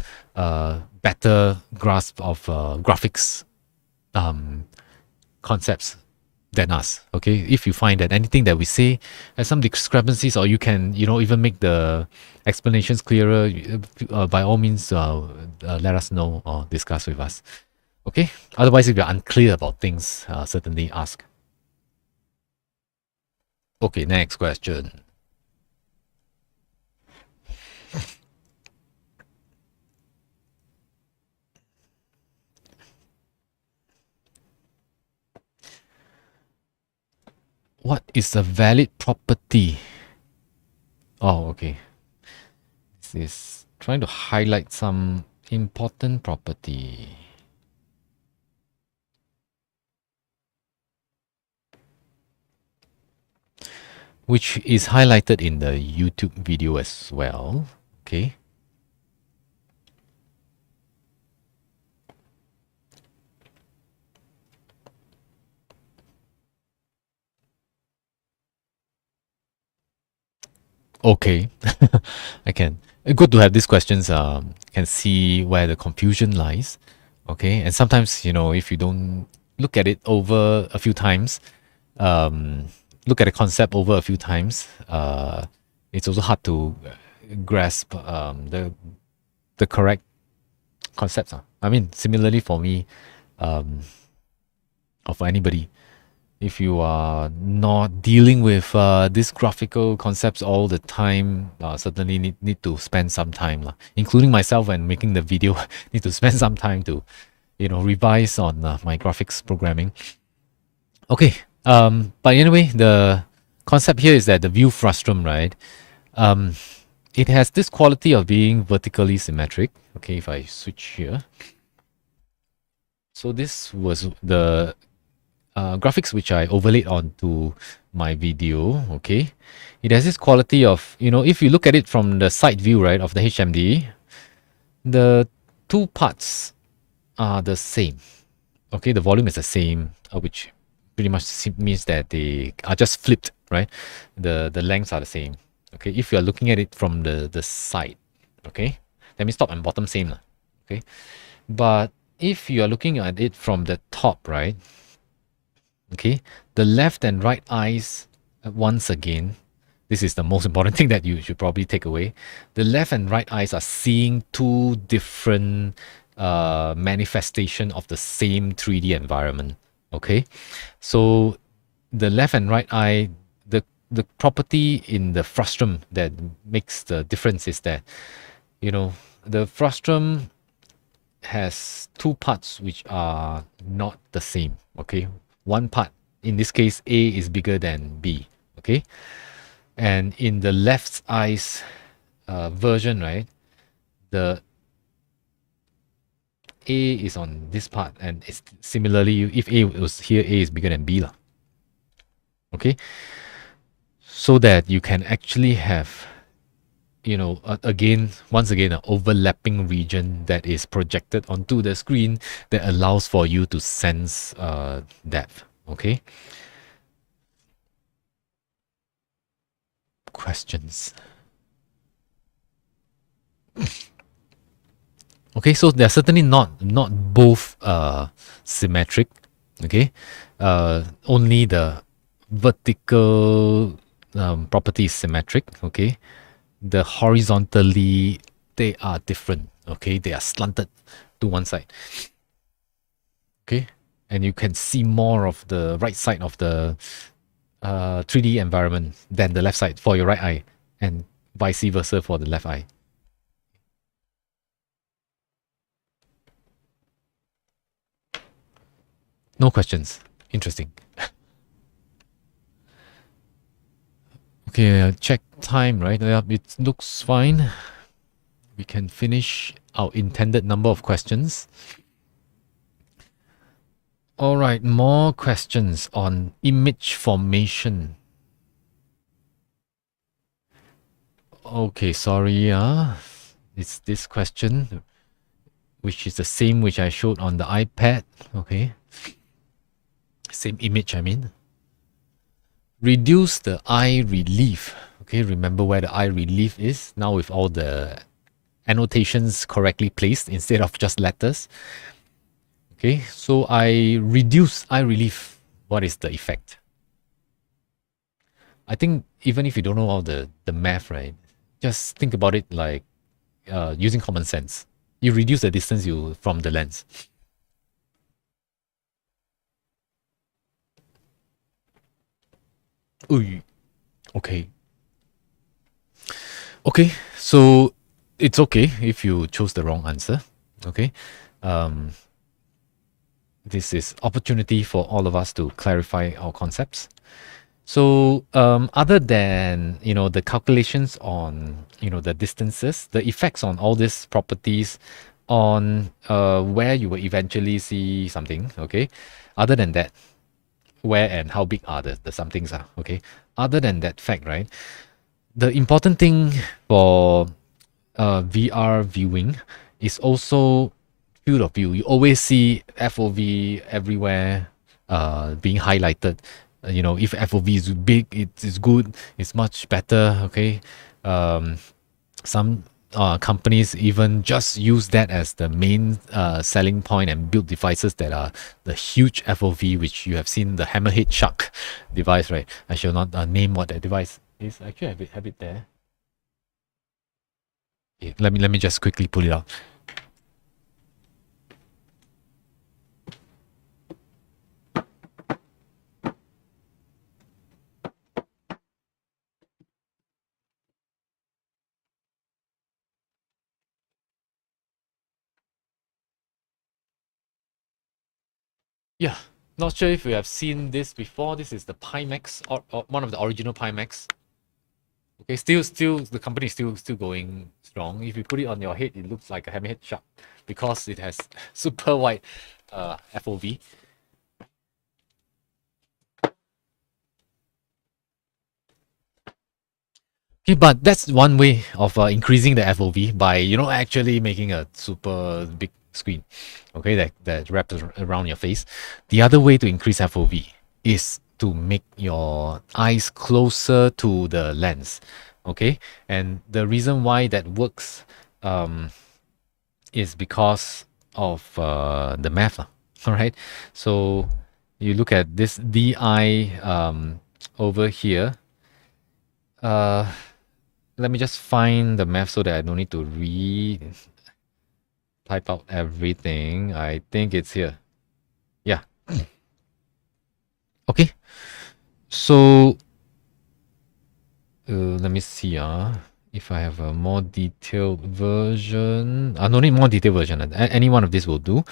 better grasp of graphics concepts than us. Okay, if you find that anything that we say has some discrepancies, or you can, even make the explanations clearer, by all means, let us know or discuss with us. Okay. Otherwise, if you're unclear about things, certainly ask. Okay, next question. What is a valid property? Oh, okay. This is trying to highlight some important property. Which is highlighted in the YouTube video as well. Okay. Okay. I can. Good to have these questions. Can see where the confusion lies. Okay. And sometimes, if you don't look at it over a few times, look at a concept over a few times, it's also hard to grasp the correct concepts. I mean, similarly for me, or for anybody, if you are not dealing with these graphical concepts all the time, certainly need to spend some time, including myself when making the video, need to spend some time to, revise on my graphics programming. Okay, but anyway, the concept here is that the view frustum, right? It has this quality of being vertically symmetric. Okay, if I switch here. So this was the graphics which I overlaid onto my video. Okay, it has this quality of, if you look at it from the side view, right, of the HMD, the two parts are the same. Okay, the volume is the same, which pretty much means that they are just flipped, right? The lengths are the same. Okay, if you are looking at it from the side, okay, that means top and bottom same, okay. But if you are looking at it from the top, right, okay, the left and right eyes, once again, this is the most important thing that you should probably take away. The left and right eyes are seeing two different manifestation of the same 3D environment. Okay, so the left and right eye, the property in the frustum that makes the difference is that, the frustum has two parts which are not the same. Okay, one part, in this case, A is bigger than B. Okay, and in the left eye's version, right, the A is on this part, and it's similarly, if A was here, A is bigger than B lah. Okay, so that you can actually have, once again, an overlapping region that is projected onto the screen that allows for you to sense depth. Okay. Questions. Okay, so they're certainly not both symmetric. Okay, only the vertical property is symmetric. Okay, the horizontally they are different. Okay, they are slanted to one side. Okay, and you can see more of the right side of the 3D environment than the left side for your right eye, and vice versa for the left eye. No questions. Interesting. Okay, check time, right? It looks fine. We can finish our intended number of questions. All right, more questions on image formation. Okay, sorry. It's this question, which is the same which I showed on the iPad. Okay. Same image, I mean. Reduce the eye relief. Okay, remember where the eye relief is now with all the annotations correctly placed instead of just letters. Okay, so I reduce eye relief. what is the effect? I think even if you don't know all the math, right? Just think about it like using common sense. You reduce the distance you from the lens. Ooh, okay. Okay, so it's okay if you chose the wrong answer. Okay. Um, this is opportunity for all of us to clarify our concepts. So other than the calculations on the distances, the effects on all these properties on where you will eventually see something, okay? Other than that, where and how big are the somethings are, okay? Other than that fact, right? The important thing for VR viewing is also field of view. You always see FOV everywhere being highlighted. If FOV is big, it's good, it's much better. Okay. Um, some companies even just use that as the main selling point and build devices that are the huge FOV, which you have seen the hammerhead shark device, right? I shall not name what that device is. Actually, have it there. Okay, let me just quickly pull it out. Yeah, not sure if you have seen this before. This is the Pimax, or one of the original Pimax. Okay, still, the company is still going strong. If you put it on your head, it looks like a hammerhead shark because it has super wide FOV. Okay, but that's one way of increasing the FOV by actually making a super big screen, okay, that wraps around your face. The other way to increase FOV is to make your eyes closer to the lens, okay. And the reason why that works is because of the math, all right. So you look at this DI over here. Let me just find the math so that I don't need to type out everything. I think it's here. Yeah. Okay. So let me see. If I have a more detailed version. No need more detailed version. Any one of these will do.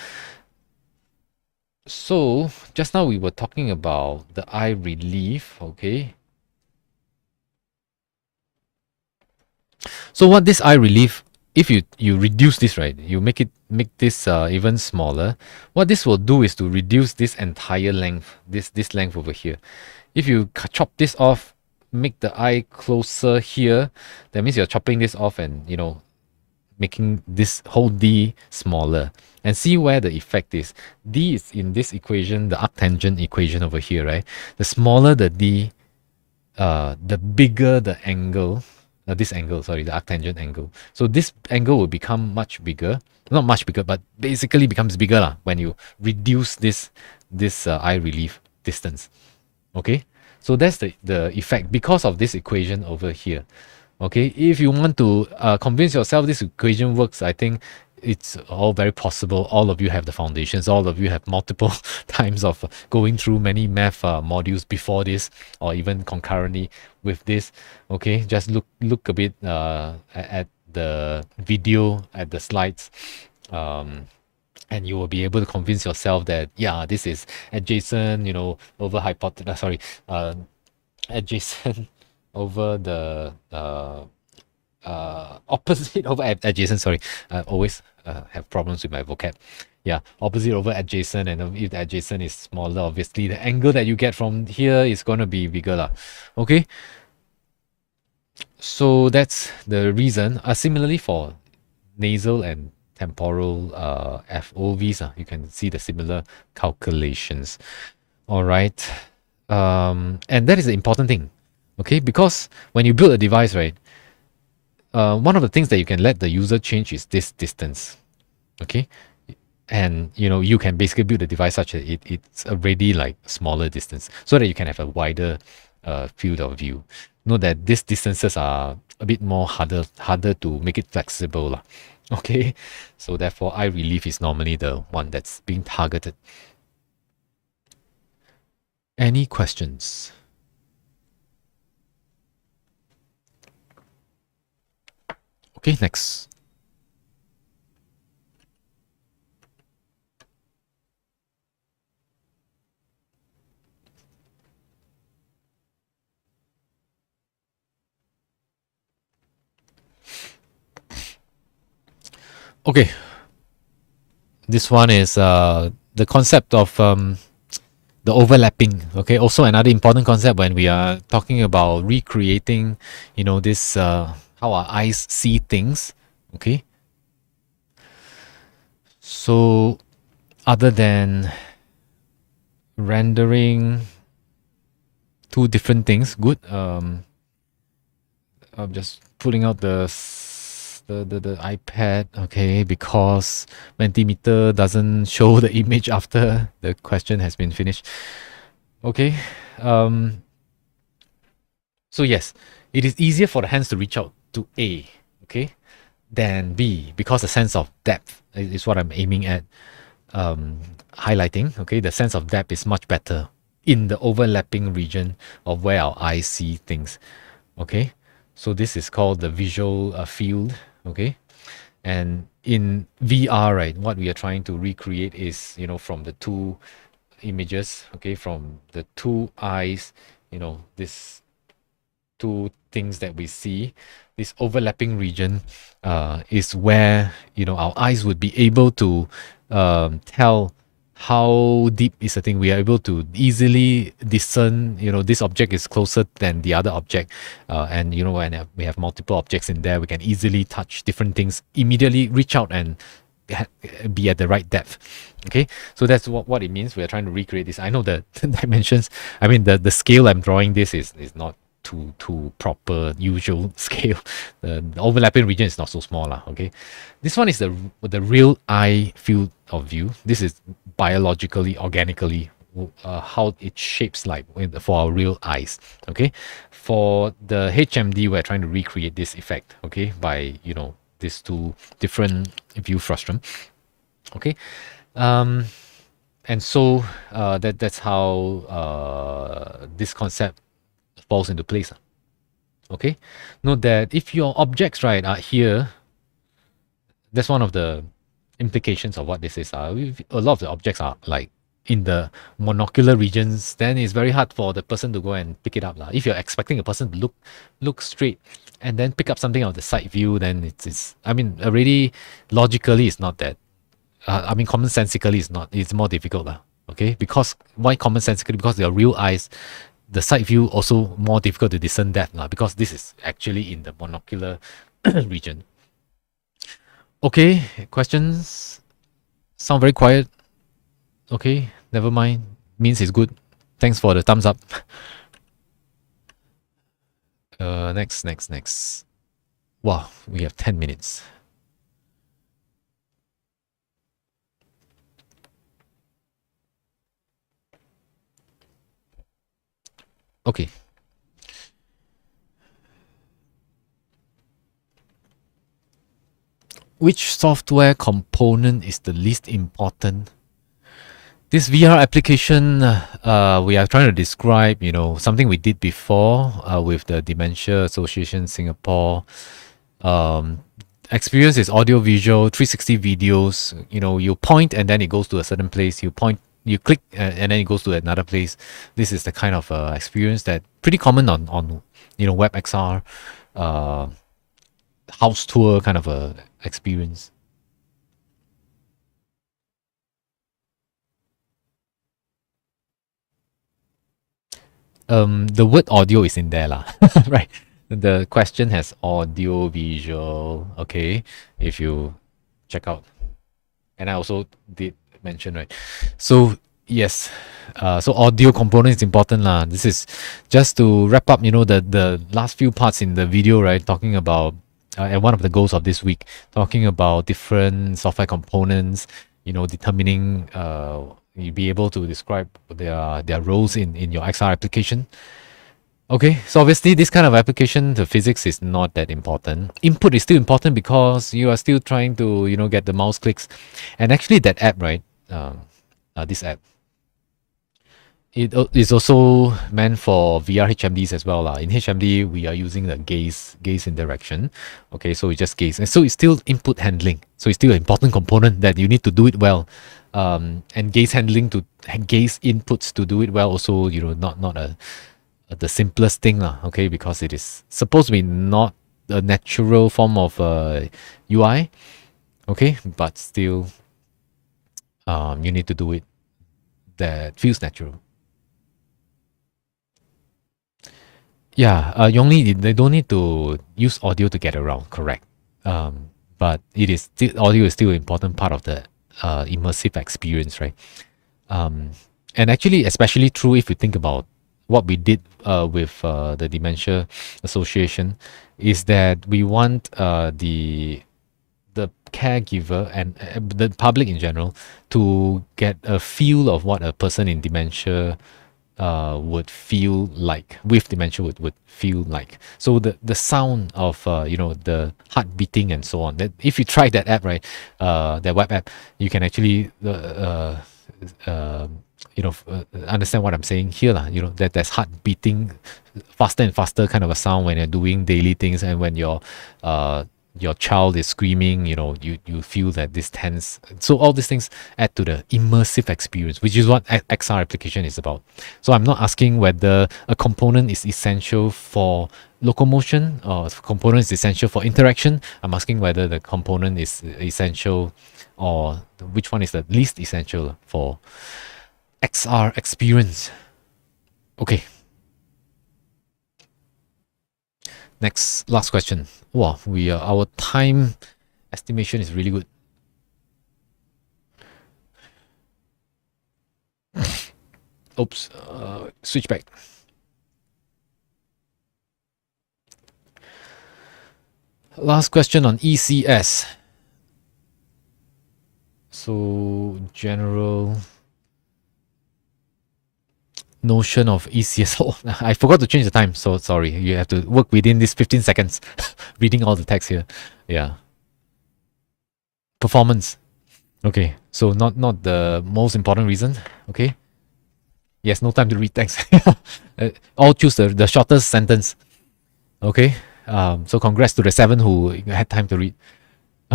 So just now we were talking about the eye relief. Okay. So what this eye relief, if you reduce this, right, you make this even smaller. What this will do is to reduce this entire length, this length over here. If you chop this off, make the eye closer here, that means you're chopping this off and making this whole D smaller. And see where the effect is. D is in this equation, the arctangent equation over here, right? The smaller the D, the bigger the angle, this angle, sorry, the arctangent angle. So this angle will become much bigger, not much bigger, but basically becomes bigger when you reduce this eye relief distance. Okay, so that's the effect because of this equation over here. Okay, if you want to convince yourself this equation works, I think it's all very possible. All of you have the foundations. All of you have multiple times of going through many math modules before this, or even concurrently with this. Okay, just look a bit at the video, at the slides, and you will be able to convince yourself that this is adjacent. Over hypotenuse. Sorry, adjacent over the opposite over adjacent. Sorry, I always have problems with my vocab. Yeah, opposite over adjacent, and if the adjacent is smaller, obviously the angle that you get from here is gonna be bigger lah. Okay, so that's the reason. Similarly for nasal and temporal FOVs, you can see the similar calculations. All right, and that is the important thing. Okay, because when you build a device, right, one of the things that you can let the user change is this distance. Okay, And you can basically build the device such that it's already like smaller distance, so that you can have a wider field of view. Know that these distances are a bit more harder to make it flexible lah. Okay, so therefore eye relief is normally the one that's being targeted. Any questions? Okay, next. Okay, this one is the concept of the overlapping. Okay, also another important concept when we are talking about recreating, this how our eyes see things. Okay, so other than rendering two different things, good. I'm just pulling out the iPad, okay, because Mentimeter doesn't show the image after the question has been finished. Okay. So yes, it is easier for the hands to reach out to A, okay, than B, because the sense of depth is what I'm aiming at highlighting. Okay, the sense of depth is much better in the overlapping region of where our eyes see things. Okay, so this is called the visual field. Okay, and in VR, right, what we are trying to recreate is, from the two images, okay, from the two eyes, this two things that we see, this overlapping region is where, our eyes would be able to tell how deep is the thing. We are able to easily discern, this object is closer than the other object. And, when we have multiple objects in there, we can easily touch different things, immediately reach out and be at the right depth. Okay, so that's what it means. We're trying to recreate this. I know the dimensions. I mean, the scale I'm drawing this is not to proper usual scale. The overlapping region is not so small lah. Okay, this one is the real eye field of view. This is biologically, organically, how it shapes light for our real eyes. Okay, for the HMD, we're trying to recreate this effect. Okay, by these two different view frustum. Okay, and so that's how this concept falls into place. Okay, note that if your objects, right, are here, that's one of the implications of what this is. A lot of the objects are like in the monocular regions, then it's very hard for the person to go and pick it up. If you're expecting a person to look straight and then pick up something of the side view, then it's I mean, already logically it's not that. I mean, commonsensically it's more difficult. Okay, because why commonsensically? Because your real eyes, the side view also more difficult to discern that, because this is actually in the monocular region. Okay, questions? Sound very quiet. Okay, never mind. Means it's good. Thanks for the thumbs up. Next. Wow, we have 10 minutes. Okay. Which software component is the least important? This VR application, we are trying to describe, something we did before with the Dementia Association Singapore. Experience is audio visual, 360 videos. You point and then it goes to a certain place. You point, you click, and then it goes to another place. This is the kind of experience that pretty common on WebXR, house tour kind of a experience. The word audio is in there lah, right? The question has audio visual. Okay, if you check out, and I also did mention, right? So yes, so audio component is important lah. This is just to wrap up, the last few parts in the video, right? Talking about and one of the goals of this week, talking about different software components, determining, you be able to describe their roles in your XR application. Okay, so obviously this kind of application, the physics is not that important. Input is still important because you are still trying to, get the mouse clicks. And actually that app, right? This app, it is also meant for VR HMDs as well. In HMD, we are using the gaze interaction. Okay, so we just gaze. And so it's still input handling. So it's still an important component that you need to do it well. And gaze handling to gaze inputs to do it well also, not the simplest thing, okay, because it is supposed to be not a natural form of UI, okay, but still you need to do it that feels natural. Yeah, Yongli, they don't need to use audio to get around, correct? But it is still, audio is still an important part of the immersive experience, right? And actually, especially true if you think about what we did with the Dementia Association, is that we want the caregiver and the public in general to get a feel of what a person in dementia would feel like, with dementia would feel like. So the sound of the heart beating and so on. That if you try that app, right, that web app, you can actually understand what I'm saying here, that there's heart beating faster and faster kind of a sound when you're doing daily things, and when your child is screaming, you feel that this tense. So all these things add to the immersive experience, which is what XR application is about. So I'm not asking whether a component is essential for locomotion or if a component is essential for interaction. I'm asking whether the component is essential, or which one is the least essential for XR experience. Okay. Last question. Wow, our time estimation is really good. Oops, switch back. Last question on ECS. So general notion of ECS. Oh, I forgot to change the time, so sorry. You have to work within these 15 seconds. Reading all the text here. Yeah. Performance. Okay, so not the most important reason. Okay. Yes, no time to read. Thanks. All choose the shortest sentence. Okay. So congrats to the 7 who had time to read.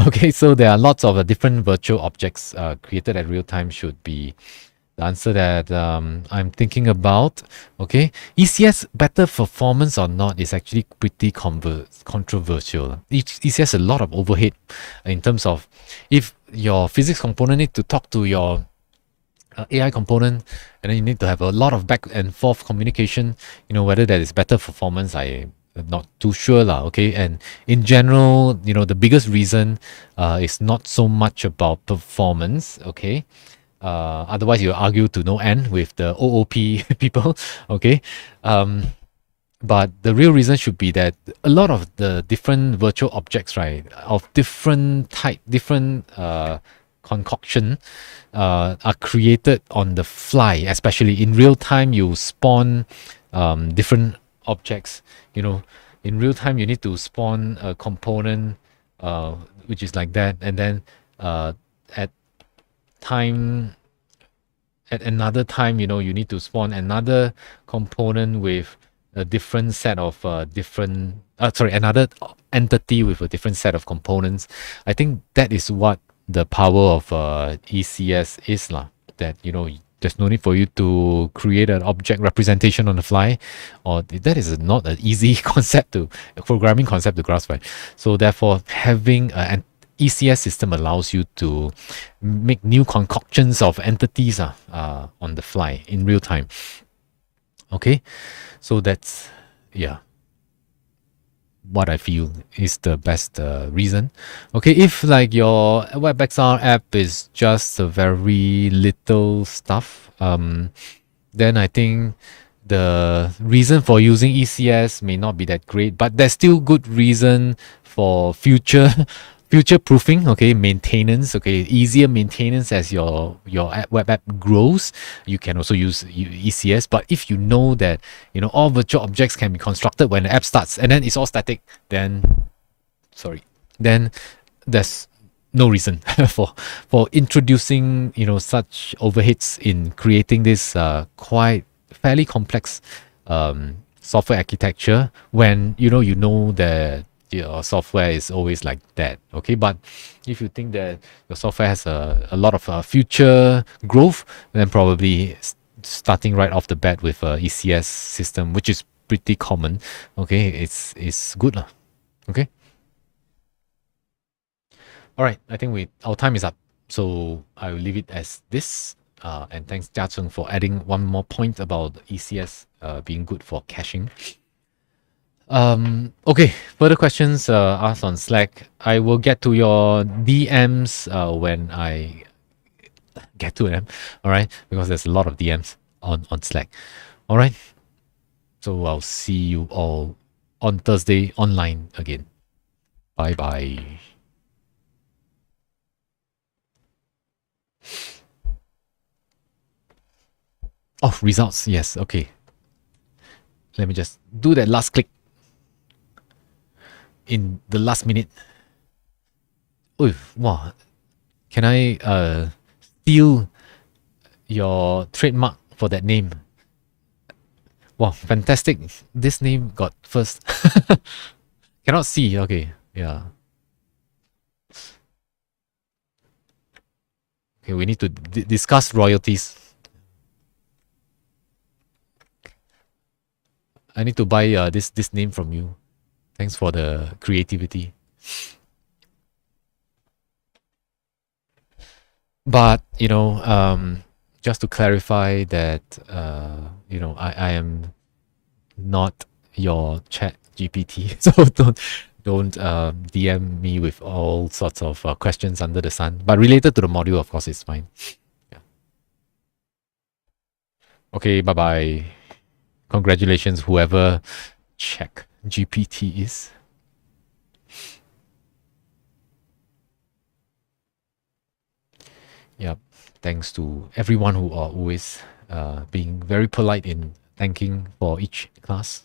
Okay, so there are lots of different virtual objects created at real time should be the answer that I'm thinking about. Okay, ECS better performance or not is actually pretty controversial. ECS has a lot of overhead in terms of if your physics component need to talk to your AI component, and then you need to have a lot of back and forth communication. Whether that is better performance, I'm not too sure lah. Okay, and in general, the biggest reason is not so much about performance. Okay. Otherwise, you argue to no end with the OOP people. Okay. But the real reason should be that a lot of the different virtual objects, right, of different type, different concoction, are created on the fly. Especially in real time, you spawn different objects. In real time, you need to spawn a component, which is like that, and then at another time, you need to spawn another component with a different set of another entity with a different set of components. I think that is what the power of ECS is lah. That there's no need for you to create an object representation on the fly, or that is not an easy programming concept to grasp, right? So therefore, having an ECS system allows you to make new concoctions of entities on the fly in real time. Okay, so that's what I feel is the best reason. Okay, if like your WebXR app is just a very little stuff, then I think the reason for using ECS may not be that great, but there's still good reason for future future proofing, okay, maintenance, okay, easier maintenance as your web app grows. You can also use ECS, but if you know that all virtual objects can be constructed when the app starts and then it's all static, then sorry, then there's no reason for introducing such overheads in creating this quite fairly complex software architecture when you know that your software is always like that. Okay, but if you think that your software has a lot of future growth, then probably starting right off the bat with a ECS system, which is pretty common, okay, it's good lah. Okay. All right, I think our time is up, so I will leave it as this. And thanks Jia Chung for adding one more point about ECS being good for caching. Okay, further questions asked on Slack. I will get to your DMs when I get to them. All right, because there's a lot of DMs on Slack. All right, so I'll see you all on Thursday online again. Bye bye. Oh, results. Yes. Okay. Let me just do that last click in the last minute. Oh, wow. Can I steal your trademark for that name? Wow, fantastic. This name got first. Cannot see. Okay. Yeah. Okay, we need to discuss royalties. I need to buy this name from you. Thanks for the creativity. But just to clarify that I am not your chat GPT, so don't DM me with all sorts of questions under the sun. But related to the module, of course, it's fine. Yeah. Okay, bye bye. Congratulations, whoever Check GPT is. Yep. Thanks to everyone who are always being very polite in thanking for each class.